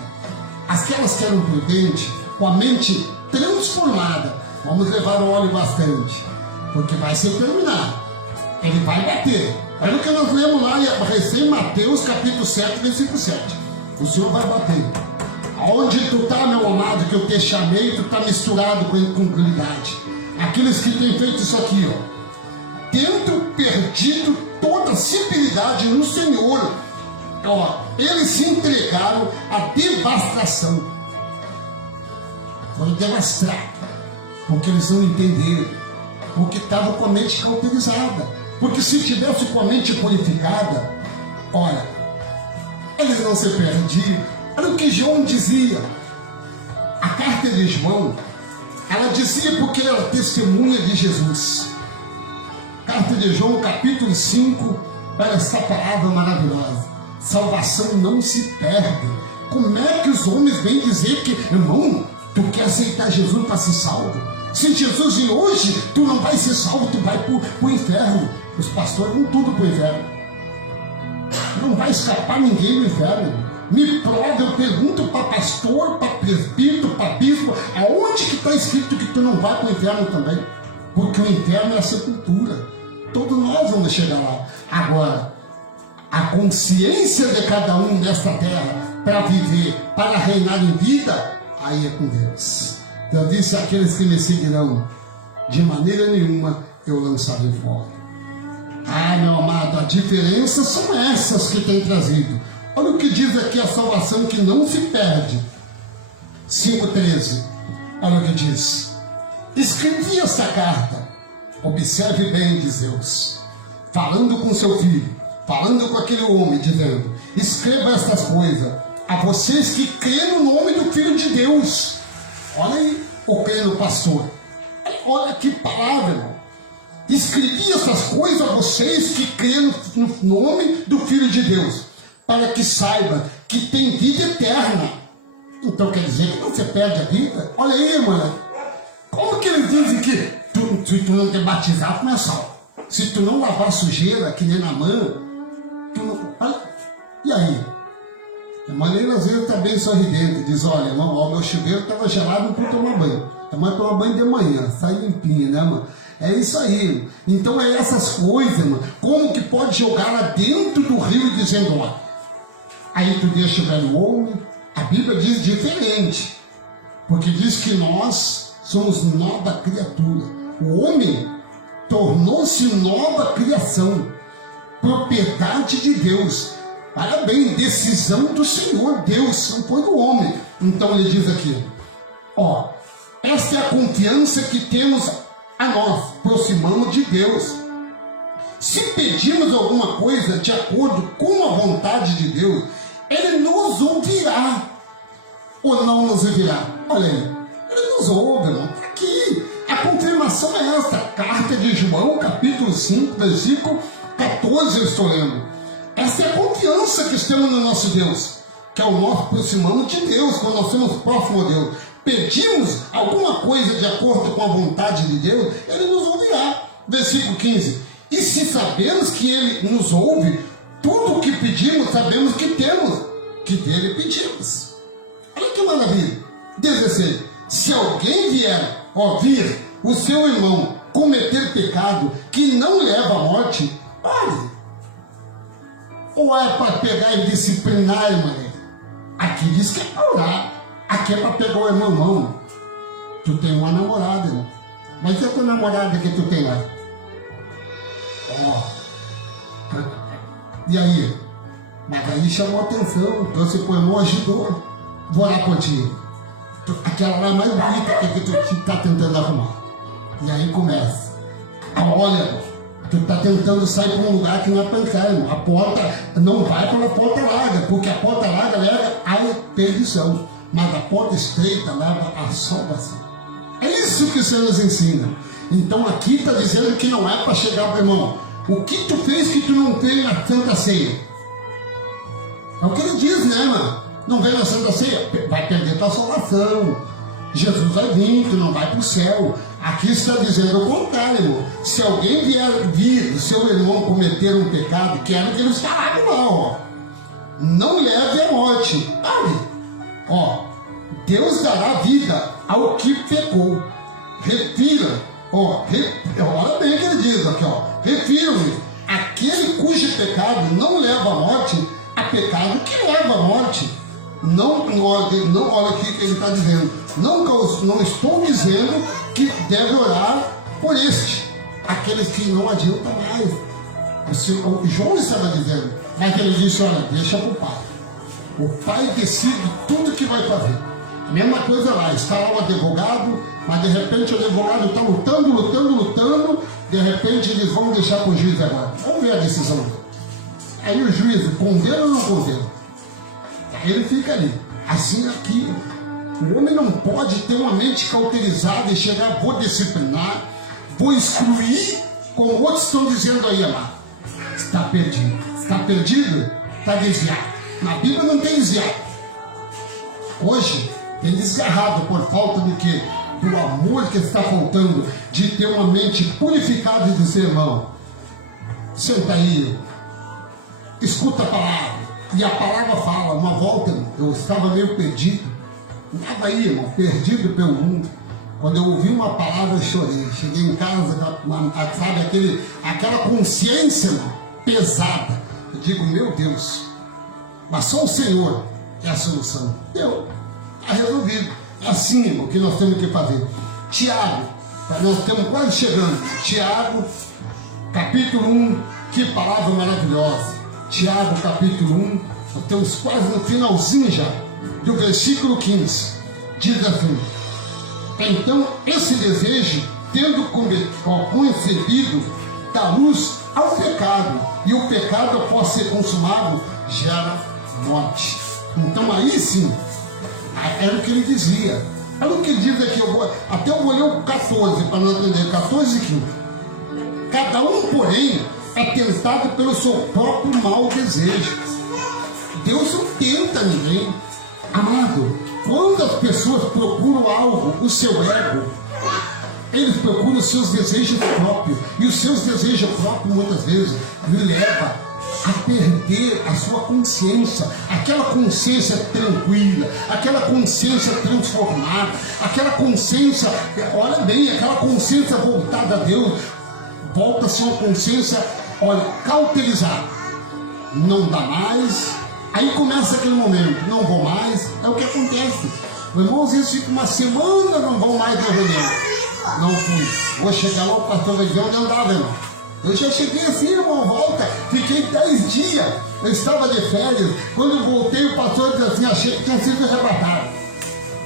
Aquelas que eram prudentes, com a mente transformada, vamos levar o óleo bastante, porque vai se terminar. Ele vai bater. Olha o que nós lemos lá em Mateus capítulo 7, versículo 7. O Senhor vai bater. Aonde tu está, meu amado, que eu te chamei, tu está misturado com incredulidade. Aqueles que têm feito isso aqui, ó, tendo perdido toda a civilidade no Senhor, ó, eles se entregaram à devastação. Foram devastados, porque eles não entenderam, porque estavam com a mente cauterizada. Porque se tivesse com a mente purificada, olha, eles não se perdiam. Olha o que João dizia. A carta de João, ela dizia porque ela era testemunha de Jesus. Carta de João, capítulo 5, olha essa palavra maravilhosa. Salvação não se perde. Como é que os homens vêm dizer que, irmão, tu quer aceitar Jesus para ser salvo? Se Jesus vir hoje, tu não vai ser salvo, tu vai para o inferno. Os pastores vão tudo para o inferno. Não vai escapar ninguém do inferno. Me prova, eu pergunto para pastor, para presbítero, para bispo, aonde que está escrito que tu não vai para o inferno também? Porque o inferno é a sepultura. Todos nós vamos chegar lá. Agora, a consciência de cada um nesta terra, para viver, para reinar em vida, aí é com Deus. Eu disse àqueles que me seguirão, de maneira nenhuma eu lançarei fora. Ah, meu amado, a diferença são essas que tem trazido. Olha o que diz aqui a salvação que não se perde. 5,13. Olha o que diz. Escrevi esta carta. Observe bem, diz Deus. Falando com seu filho, falando com aquele homem, dizendo: escreva estas coisas a vocês que creem no nome do Filho de Deus. Olha aí o crê no pastor. Olha que palavra, irmão. Escrevi essas coisas a vocês que creem no nome do Filho de Deus, para que saiba que tem vida eterna. Então quer dizer que não se perde a vida? Olha aí, mano. Como que eles dizem que se tu não te batizar, não é sal? Se tu não lavar sujeira, que nem na mão, tu não... Olha. E aí? De maneira, às vezes, está bem sorridente. Diz: olha, irmão, ó, meu chuveiro estava gelado, não pude tomar banho. Mas tomar banho de manhã, sai limpinho, né, mano? É isso aí. Então é essas coisas, mano. Como que pode jogar lá dentro do rio dizendo: ó, aí tu deixa o velho homem? A Bíblia diz diferente. Porque diz que nós somos nova criatura. O homem tornou-se nova criação, propriedade de Deus. Parabéns, decisão do Senhor Deus, não foi do homem. Então ele diz aqui: ó, esta é a confiança que temos a nós, aproximamos de Deus. Se pedirmos alguma coisa de acordo com a vontade de Deus, Ele nos ouvirá ou não nos ouvirá. Olha aí, Ele nos ouve, irmão. Aqui, a confirmação é esta. Carta de João, capítulo 5, versículo 14, eu estou lendo. Essa é a confiança que temos no nosso Deus, que é o nosso aproximamos de Deus, quando nós somos próximos a Deus. Pedimos alguma coisa de acordo com a vontade de Deus, Ele nos ouvirá. Versículo 15. E se sabemos que Ele nos ouve, tudo o que pedimos sabemos que temos, que dele pedimos. Olha que maravilha. 16. Se alguém vier ouvir o seu irmão cometer pecado que não leva à morte, olhe. Ou é para pegar e disciplinar, irmã? Aqui diz que é para orar. Aqui é para pegar o irmão, não. Tu tem uma namorada, irmão. Mas e a tua namorada que tu tem lá? Ó. E aí? Mas aí chamou atenção. Trouxe pro irmão, ajudou. Vou orar por ti. Aquela lá mais bonita que tu está tentando arrumar. E aí começa. Olha, tu está tentando sair para um lugar que não é para entrar, irmão. A porta não vai pela porta larga, porque a porta larga leva à perdição. Mas a porta estreita leva à salvação. É isso que o Senhor nos ensina. Então aqui está dizendo que não é para chegar para o irmão: o que tu fez que tu não veio na Santa Ceia? É o que ele diz, né, mano? Não veio na Santa Ceia, vai perder tua salvação. Jesus vai vir, tu não vai para o céu. Aqui está dizendo o contrário, irmão. Se alguém vir o seu irmão cometer um pecado, quero que eles falaram lá, ó. Não leve à morte. Olha. Ó, Deus dará vida ao que pecou. Refira, ó, olha bem o que ele diz aqui, ó. Refiro-me, aquele cujo pecado não leva à morte, a pecado que leva à morte. Não, olha aqui que ele está dizendo. Não estou dizendo que deve orar por este, aqueles que não adiantam mais. O João estava dizendo, mas ele disse: olha, deixa para o Pai. O Pai decide tudo que vai fazer. A mesma coisa lá, está lá o advogado, mas de repente o advogado está lutando, de repente eles vão deixar para o juiz agora. Vamos ver a decisão. Aí o juiz condena ou não condena? Aí ele fica ali. Assim aqui, o homem não pode ter uma mente cauterizada e chegar: vou disciplinar, vou excluir, como outros estão dizendo aí, lá. Está perdido. Está perdido? Está desviado. Na Bíblia não tem desviado. Hoje tem desgarrado por falta do quê? Do amor que está faltando, de ter uma mente purificada de ser irmão. Senta aí, escuta a palavra. E a palavra fala. Uma volta eu estava meio perdido. Estava aí, irmão, perdido pelo mundo. Quando eu ouvi uma palavra, eu chorei. Cheguei em casa, sabe, aquela consciência, irmão, pesada. Eu digo: meu Deus, mas só o Senhor é a solução. Está resolvido. assim o que nós temos que fazer. Tiago, nós estamos quase chegando. Tiago, capítulo 1, que palavra maravilhosa. Tiago, capítulo 1, nós estamos quase no finalzinho já, do versículo 15. Diz assim: então esse desejo, tendo concebido, dá luz ao pecado, e o pecado, após ser consumado, gera morte. Então aí sim, era o que ele dizia. Olha o que ele diz aqui, eu vou ler o 14, para não entender, 14 e 15. Cada um, porém, é tentado pelo seu próprio mau desejo. Deus não tenta ninguém. Amado, quando as pessoas procuram algo, o seu ego, eles procuram os seus desejos próprios. E os seus desejos próprios, muitas vezes, lhe levam a perder a sua consciência, aquela consciência tranquila, aquela consciência transformada, aquela consciência, olha bem, aquela consciência voltada a Deus, volta a ser uma consciência, olha, cauterizada. Não dá mais, aí começa aquele momento, não vou mais, é o que acontece. Meu irmão, às vezes fica uma semana, não vou mais na reunião. Não fui, vou chegar lá, o pastor vai dizer onde andava, irmão. Eu já cheguei assim, irmão, volta, fiquei 10 dias, eu estava de férias, quando eu voltei o pastor disse assim, achei que tinha sido arrebatado.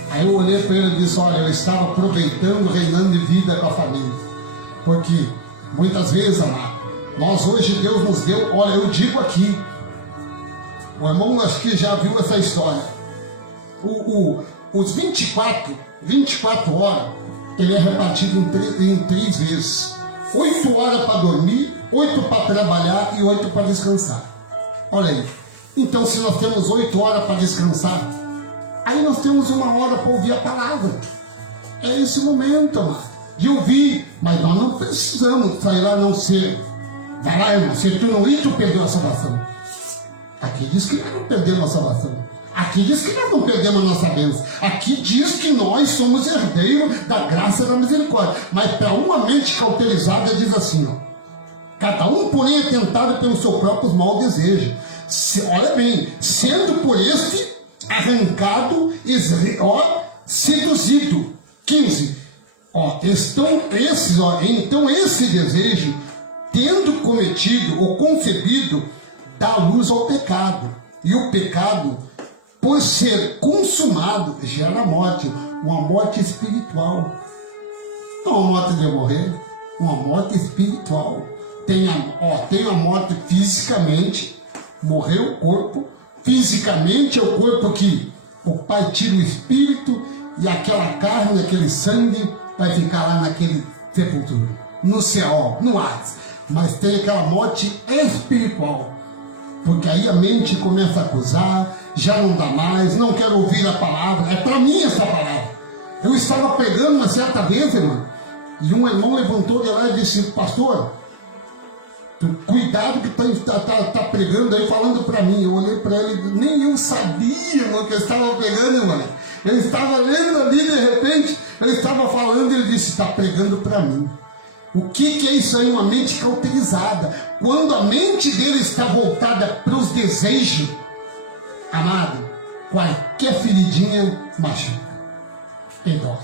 Aí eu olhei para ele e disse, olha, eu estava aproveitando, reinando de vida com a família, porque muitas vezes, amado, nós hoje Deus nos deu, olha, eu digo aqui, o irmão acho que já viu essa história, os 24 horas, ele é repartido em 3 vezes. 8 horas para dormir, 8 para trabalhar e 8 para descansar. Olha aí. Então, se nós temos 8 horas para descansar, aí nós temos 1 hora para ouvir a palavra. É esse momento, amado, de ouvir. Mas nós não precisamos sair lá não ser. Vai lá, irmão, se tu não ir, tu perdeu a salvação. Aqui diz que nós não perdemos a salvação. Aqui diz que nós não perdemos a nossa bênção. Aqui diz que nós somos herdeiros da graça e da misericórdia. Mas para uma mente cauterizada diz assim, ó, cada um, porém, é tentado pelos seus próprios maus desejos. Olha bem, sendo por este arrancado, seduzido. 15. Então esse desejo, tendo cometido ou concebido, dá luz ao pecado. E o pecado, por ser consumado, gera morte, uma morte espiritual. Não uma morte de morrer, uma morte espiritual. Tem a morte fisicamente, morreu o corpo, fisicamente é o corpo que o Pai tira o espírito e aquela carne, aquele sangue vai ficar lá naquele sepultura, no céu, no Hades. Mas tem aquela morte espiritual, porque aí a mente começa a acusar, já não dá mais, não quero ouvir a palavra, é para mim essa palavra. Eu estava pregando uma certa vez, irmão, e um irmão levantou de lá e disse, pastor, cuidado que tá pregando aí, falando para mim. Eu olhei para ele, nem eu sabia, irmão, que eu estava pregando, irmão. Eu estava lendo ali, de repente, eu estava falando, e ele disse, está pregando para mim. O que é isso aí? Uma mente cauterizada. Quando a mente dele está voltada para os desejos, amado, qualquer feridinha machuca e dói.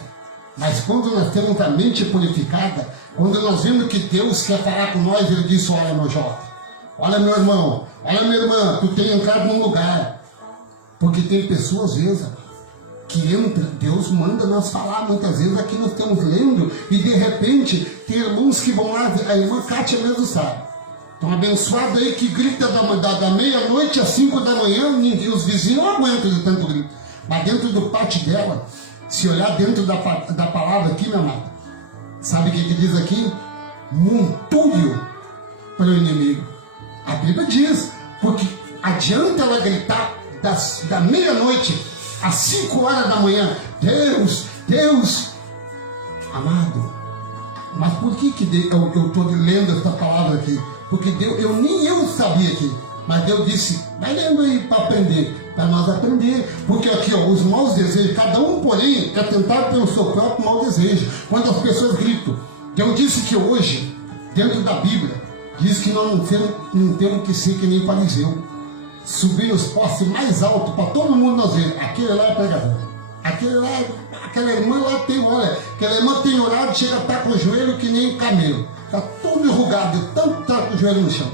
Mas quando nós temos a mente purificada, quando nós vemos que Deus quer falar com nós, ele diz, olha meu jovem, olha meu irmão, olha minha irmã, tu tem entrado num lugar. Porque tem pessoas, às vezes, que entra, Deus manda nós falar, muitas vezes aqui nós estamos lendo, e de repente tem irmãos que vão lá, a irmã Kátia mesmo sabe. Então, abençoado aí que grita da meia-noite às 5 da manhã, os vizinhos não aguentam de tanto grito. Mas dentro do pátio dela, se olhar dentro da palavra aqui, meu amado, sabe o que diz aqui? Montúrio para o inimigo. A Bíblia diz, porque adianta ela gritar da meia-noite às 5 horas da manhã, Deus, Deus, amado. Mas por que eu estou lendo essa palavra aqui? Porque Deus, nem eu sabia aqui, mas Deus disse, vai lendo aí para aprender, para nós aprender, porque aqui os maus desejos, cada um porém é tentado pelo seu próprio mau desejo. Quando as pessoas gritam, Deus disse que hoje, dentro da Bíblia, diz que nós não temos que ser que nem fariseu, subir os postes mais altos para todo mundo nós ver, aquele lá é pregador, Aquela irmã lá tem, olha, aquela irmã tem orado, chega a estar com o joelho que nem camelo. Está todo enrugado, de tanto estar com o joelho no chão.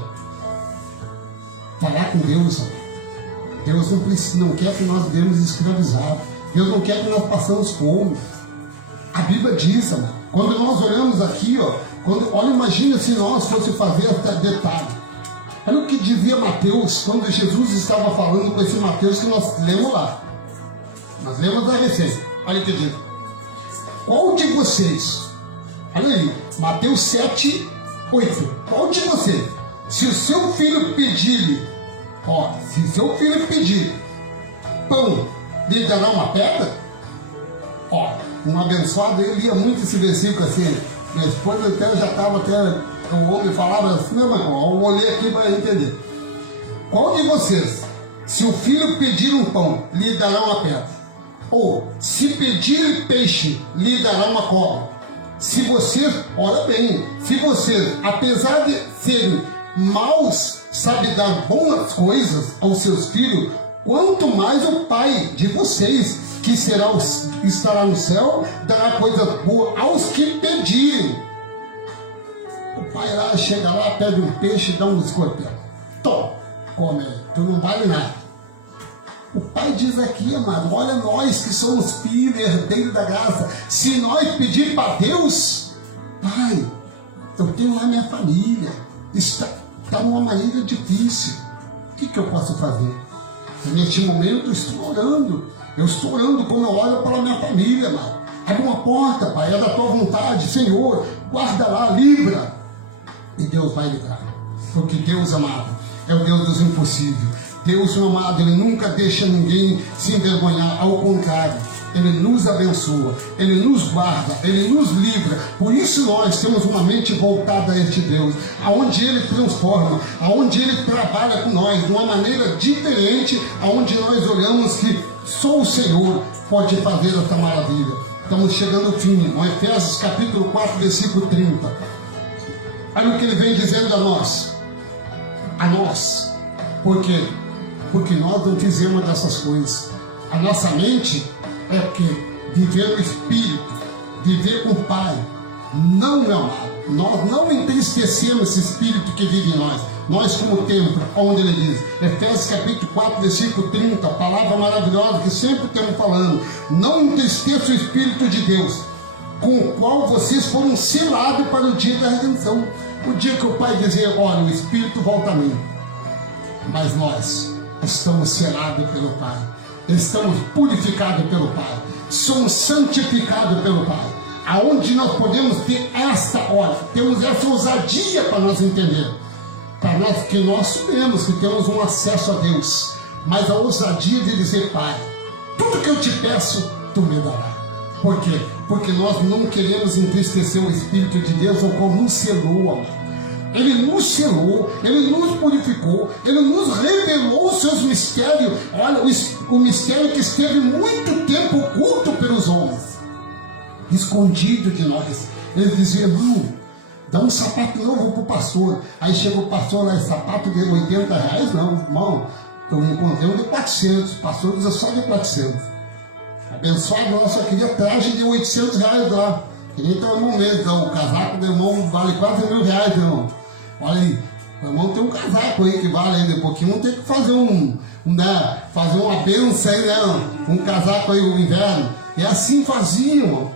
Falar com Deus, Deus não quer que nós vivemos escravizados. Deus não quer que nós passemos fome. A Bíblia diz, quando nós olhamos aqui, olha, imagina se nós fosse fazer até detalhe. Olha o que dizia Mateus, quando Jesus estava falando com esse Mateus que nós lemos lá. Nós lemos da receita. Olha o que diz. Qual de vocês, olha aí, Mateus 7, 8. Qual de vocês, se o seu filho pedir-lhe, se seu filho pedir pão, lhe dará uma pedra? Um abençoado, ele lia muito esse versículo assim. Minha esposa até já estava, o homem falava assim, não, mas eu olhei aqui para entender. Qual de vocês, se o filho pedir um pão, lhe dará uma pedra? Ou, se pedir peixe, lhe dará uma cobra? Se vocês, olha bem, se vocês, apesar de serem maus, sabem dar boas coisas aos seus filhos, quanto mais o Pai de vocês, que estará no céu, dará coisas boas aos que pedirem. O pai lá chega lá, pede um peixe e dá um escorpião. Toma, come aí, tu não vale nada. O pai diz aqui, amado, olha nós que somos filhos, herdeiros da graça. Se nós pedir para Deus, Pai, eu tenho lá minha família, está numa maneira difícil. O que eu posso fazer? Neste momento eu estou orando. Eu estou orando como eu oro pela minha família, amado. Abre uma porta, Pai, é da tua vontade, Senhor, guarda lá, livra. E Deus vai livrar. Porque Deus, amado, é o Deus dos impossíveis. Deus, amado, Ele nunca deixa ninguém se envergonhar. Ao contrário, Ele nos abençoa, Ele nos guarda, Ele nos livra. Por isso nós temos uma mente voltada a este Deus, aonde Ele transforma, aonde Ele trabalha com nós de uma maneira diferente, aonde nós olhamos que só o Senhor pode fazer essa maravilha. Estamos chegando ao fim, no Efésios capítulo 4, versículo 30. Olha o que ele vem dizendo a nós. A nós. Por quê? Porque nós não fizemos dessas coisas. A nossa mente é que viver no Espírito, viver com o Pai. Não, meu amado. Nós não entristecemos esse Espírito que vive em nós. Nós como templo, onde ele diz, Efésios capítulo 4, versículo 30, palavra maravilhosa que sempre estamos falando. Não entristeça o Espírito de Deus, com o qual vocês foram selados para o dia da redenção. O dia que o Pai dizia, olha, o Espírito volta a mim. Mas nós estamos selados pelo Pai. Estamos purificados pelo Pai. Somos santificados pelo Pai. Aonde nós podemos ter temos essa ousadia para nós entender. Para nós que nós sabemos que temos um acesso a Deus, mas a ousadia de dizer, Pai, tudo que eu te peço, tu me dará. Por quê? Porque nós não queremos entristecer o Espírito de Deus, o qual nos selou, amado. Ele nos selou, Ele nos purificou, Ele nos revelou os seus mistérios. Olha, o mistério que esteve muito tempo oculto pelos homens, escondido de nós. Eles diziam, irmão, dá um sapato novo para o pastor. Aí chega o pastor lá, sapato de R$80. Não, irmão, eu encontrei um de 400. O pastor usa só de 400. Abençoado, eu só queria traje de R$800 lá. Que nem teu irmão mesmo. Então, o casaco do irmão vale quase R$1.000, irmão. Olha aí, o irmão tem um casaco aí que vale ainda um pouquinho. Vamos ter que fazer fazer uma benção aí, né? Um casaco aí no inverno. E assim faziam.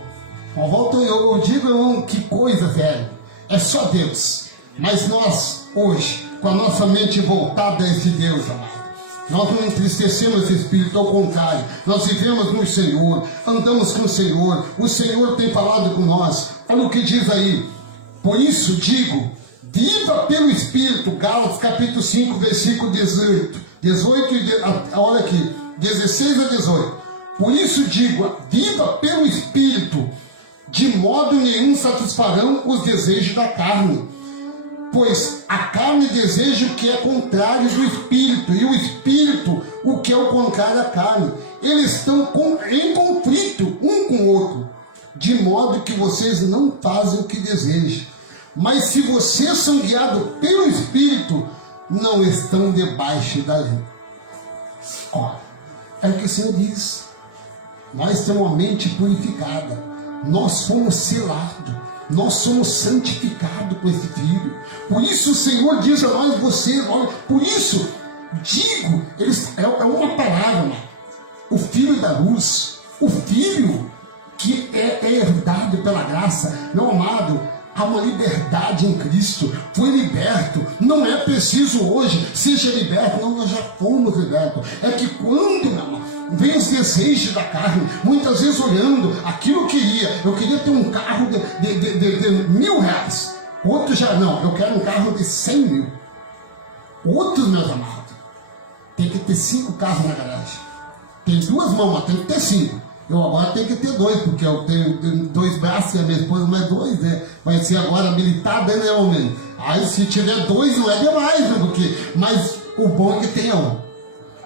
Eu digo, irmão, que coisa, velho. É só Deus. Mas nós, hoje, com a nossa mente voltada a esse Deus, amado, nós não entristecemos esse Espírito, ao contrário. Nós vivemos no Senhor, andamos com o Senhor tem falado com nós. Olha o que diz aí. Por isso digo, viva pelo Espírito. Gálatas capítulo 5, versículo 18, olha aqui, 16 a 18. Por isso digo, viva pelo Espírito, de modo nenhum satisfarão os desejos da carne. Pois a carne deseja o que é contrário do Espírito, e o Espírito o que é o contrário à carne. Eles estão em conflito um com o outro, de modo que vocês não fazem o que desejam. Mas se vocês são guiados pelo Espírito, não estão debaixo da lei. Olha, é o que o Senhor diz. Nós temos uma mente purificada. Nós fomos selados. Nós somos santificados com esse Filho. Por isso o Senhor diz a nós, vocês, olha, por isso, digo, é uma palavra, mano. O Filho da luz, o Filho que é herdado pela graça. Meu amado, há uma liberdade em Cristo, foi liberto. Não é preciso hoje seja liberto, não, nós já fomos libertos. É que quando, meu amado, vem os desejos da carne, muitas vezes olhando aquilo que eu queria ter um carro de R$1.000. Outro já, não, eu quero um carro de 100 mil. Outros, meus amados, tem que ter 5 carros na garagem. Tem 2 mãos, mas tem que ter 5. Eu agora tenho que ter 2, porque eu tenho 2 braços e a minha esposa mais 2, né? Vai ser agora habilitada, né, homem? Aí se tiver 2 não é demais, né? Mas o bom é que tenha um.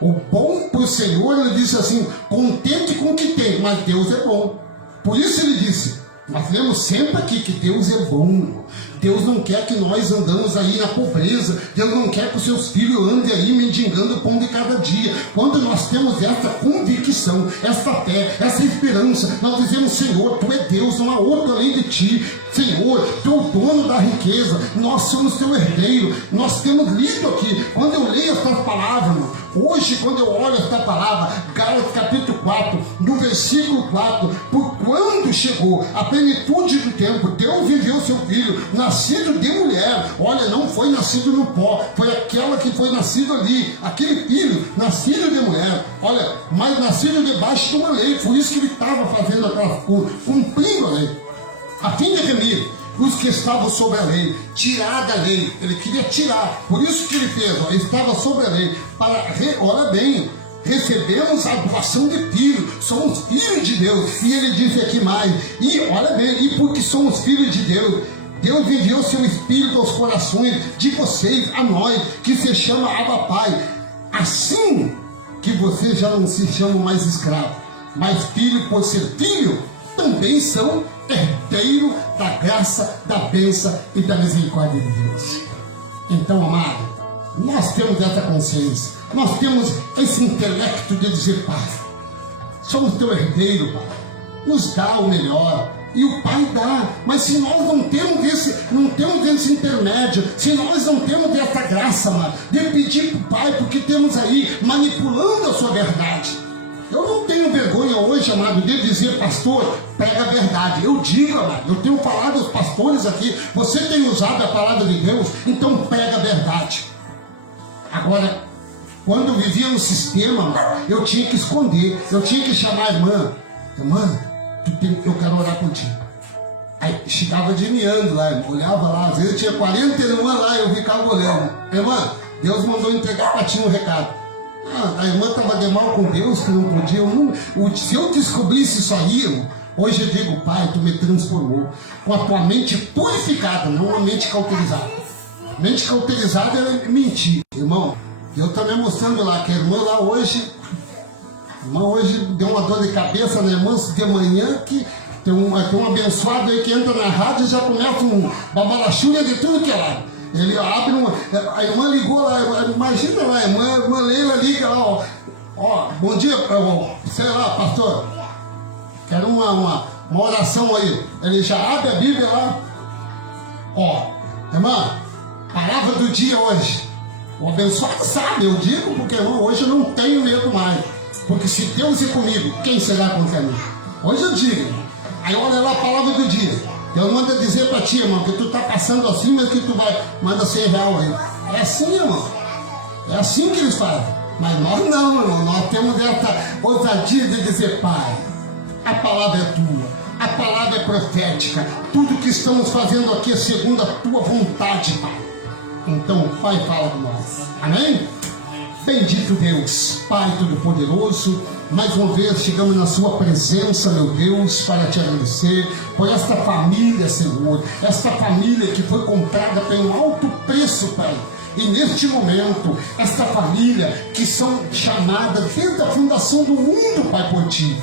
O bom para o Senhor, ele disse assim, contente com o que tem, mas Deus é bom. Por isso ele disse, nós lemos sempre aqui que Deus é bom. Deus não quer que nós andamos aí na pobreza. Deus não quer que os seus filhos andem aí mendigando o pão de cada dia. Quando nós temos essa convicção, essa fé, essa esperança, nós dizemos, Senhor, Tu é Deus, não há outro além de Ti. Senhor, Tu é o dono da riqueza, nós somos Teu herdeiro. Nós temos lido aqui, quando eu leio essas palavras, hoje quando eu olho esta palavra, Gálatas capítulo 4, no versículo 4, por quando chegou a plenitude do tempo, Deus enviou Seu Filho, nascido de mulher. Olha, não foi nascido no pó, foi aquela que foi nascido ali, aquele filho nascido de mulher. Olha, mas nascido debaixo de uma lei. Por isso que ele estava fazendo aquela coisa, cumprindo a lei, a fim de remir os que estavam sobre a lei, tirar da lei. Ele queria tirar, por isso que ele fez, ó, ele estava sobre a lei, para, olha bem, recebemos a doação de filho, somos filhos de Deus. E ele diz aqui mais, e olha bem, e porque somos filhos de Deus, Deus enviou Seu Espírito aos corações de vocês, a nós, que se chama Abba Pai. Assim que vocês já não se chamam mais escravos, mas filho, por ser filho, também são herdeiros da graça, da bênção e da misericórdia de Deus. Então, amado, nós temos essa consciência, nós temos esse intelecto de dizer, Pai, somos Teu herdeiro, Pai, nos dá o melhor. E o Pai dá, mas se nós não temos esse intermédio, se nós não temos essa graça, mano, de pedir para o Pai, porque temos aí manipulando a sua verdade. Eu não tenho vergonha hoje, amado, de dizer, pastor, prega a verdade. Eu digo, amado, eu tenho falado aos pastores aqui, você tem usado a palavra de Deus, então prega a verdade. Agora, quando eu vivia no sistema, mano, eu tinha que esconder, eu tinha que chamar a irmã, eu quero orar por ti. Aí chegava admirando lá, olhava lá, às vezes eu tinha 40 irmãs lá, eu ficava olhando. Irmã, Deus mandou entregar para ti um recado. A irmã estava de mal com Deus, que não podia. Se eu descobrisse isso aí, irmão, hoje eu digo, Pai, Tu me transformou com a tua mente purificada, não uma mente cauterizada. Mente cauterizada é mentir, irmão. Eu também mostrando lá que a irmã lá hoje deu uma dor de cabeça na irmã de manhã, que tem um abençoado aí que entra na rádio e já começa uma balachúria de tudo que é lá. Ele abre a irmã ligou lá, imagina lá, a irmã Leila liga lá, ó, bom dia, sei lá, pastor, quero uma oração aí. Ele já abre a Bíblia lá, ó, irmã, palavra do dia hoje. O abençoado sabe, eu digo porque, irmão, hoje eu não tenho medo mais. Porque se Deus é comigo, quem será contra mim? Hoje eu digo. Aí olha lá a palavra do dia. Deus manda dizer para ti, irmão, que tu está passando assim, mas que tu manda R$100 aí. É assim, irmão. É assim que eles fazem. Mas nós não, irmão. Nós temos essa ousadia de dizer, Pai, a palavra é Tua. A palavra é profética. Tudo que estamos fazendo aqui é segundo a Tua vontade, Pai. Então, Pai, fala com nós. Amém? Bendito Deus, Pai Todo-Poderoso, mais uma vez chegamos na Sua presença, meu Deus, para Te agradecer por esta família, Senhor, esta família que foi comprada pelo alto preço, Pai. E neste momento, esta família que são chamadas desde a fundação do mundo, Pai, por Ti.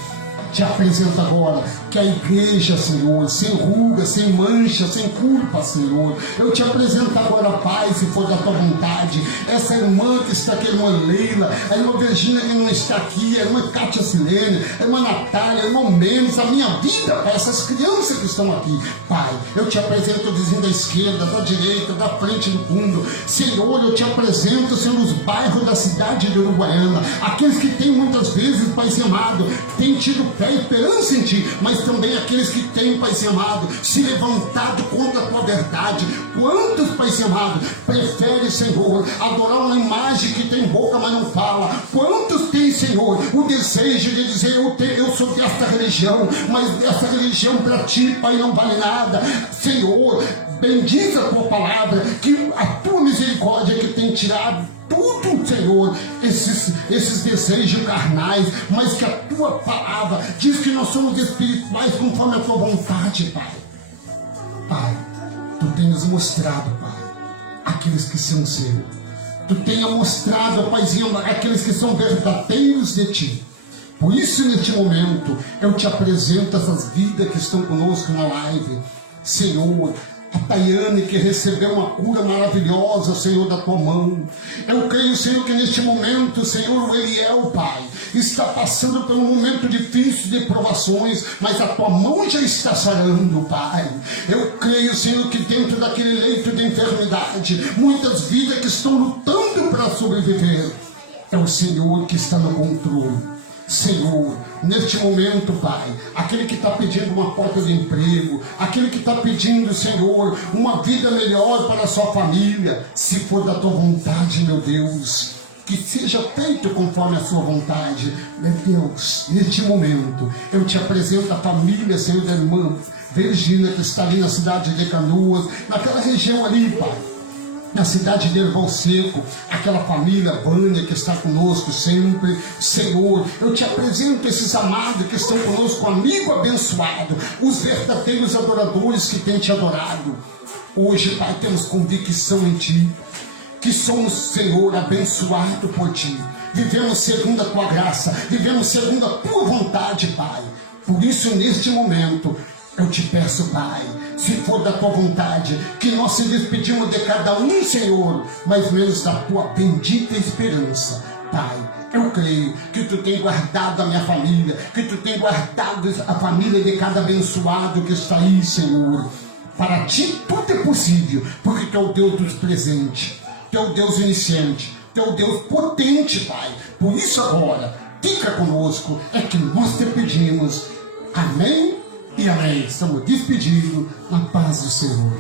Te apresento agora que a igreja, Senhor, sem ruga, sem mancha, sem culpa, Senhor. Eu te apresento agora, Pai, se for da tua vontade, essa irmã que está aqui, a irmã Leila, a irmã Virgínia que não está aqui, a irmã Cátia Silene, a irmã Natália, a irmã Menos, a minha vida, Pai, essas crianças que estão aqui, Pai, eu te apresento o vizinho da esquerda, da direita, da frente, do fundo. Senhor, eu te apresento, Senhor, os bairros da cidade de Uruguaiana, aqueles que têm muitas vezes, Pai amado, têm tido fé e esperança em Ti, mas também aqueles que têm, Pai amado, se levantado contra a Tua verdade. Quantos, Pai amado, preferem, Senhor, adorar uma imagem que tem boca, mas não fala? Quantos têm, Senhor, o desejo de dizer, eu sou desta religião, mas essa religião para Ti, Pai, não vale nada? Senhor, bendiz a Tua palavra, que a Tua misericórdia que tem tirado tudo, Senhor, esses desejos carnais, mas que a Tua palavra diz que nós somos espirituais conforme a Tua vontade, Pai. Pai, Tu tens mostrado, Pai, aqueles que são seus. Tu tens mostrado, Paizinho, aqueles que são verdadeiros de Ti. Por isso, neste momento, eu te apresento essas vidas que estão conosco na live. Senhor, a Tayane que recebeu uma cura maravilhosa, Senhor, da Tua mão. Eu creio, Senhor, que neste momento, Senhor, o Eliel, Pai, está passando por um momento difícil de provações, mas a Tua mão já está sarando, Pai. Eu creio, Senhor, que dentro daquele leito de enfermidade, muitas vidas que estão lutando para sobreviver, é o Senhor que está no controle. Senhor, neste momento, Pai, aquele que está pedindo uma porta de emprego, aquele que está pedindo, Senhor, uma vida melhor para a sua família, se for da Tua vontade, meu Deus, que seja feito conforme a sua vontade. Meu Deus, neste momento, eu te apresento a família, Senhor, da irmã Virgínia, que está ali na cidade de Canoas, naquela região ali, Pai, na cidade de Erval Seco, aquela família Vânia que está conosco sempre. Senhor, eu te apresento esses amados que estão conosco, amigo abençoado, os verdadeiros adoradores que têm te adorado. Hoje, Pai, temos convicção em Ti, que somos, Senhor, abençoados por Ti. Vivemos segundo a Tua graça, vivemos segundo a Tua vontade, Pai. Por isso, neste momento, eu te peço, Pai, se for da Tua vontade, que nós se despedimos de cada um, Senhor, mas menos da Tua bendita esperança. Pai, eu creio que Tu tem guardado a minha família, que Tu tem guardado a família de cada abençoado que está aí, Senhor. Para Ti tudo é possível, porque Tu é o Deus dos presentes, Tu é o Deus iniciante, Tu é o Deus potente, Pai. Por isso agora, fica conosco, é que nós te pedimos. Amém e amém. Estamos despedidos na paz do Senhor.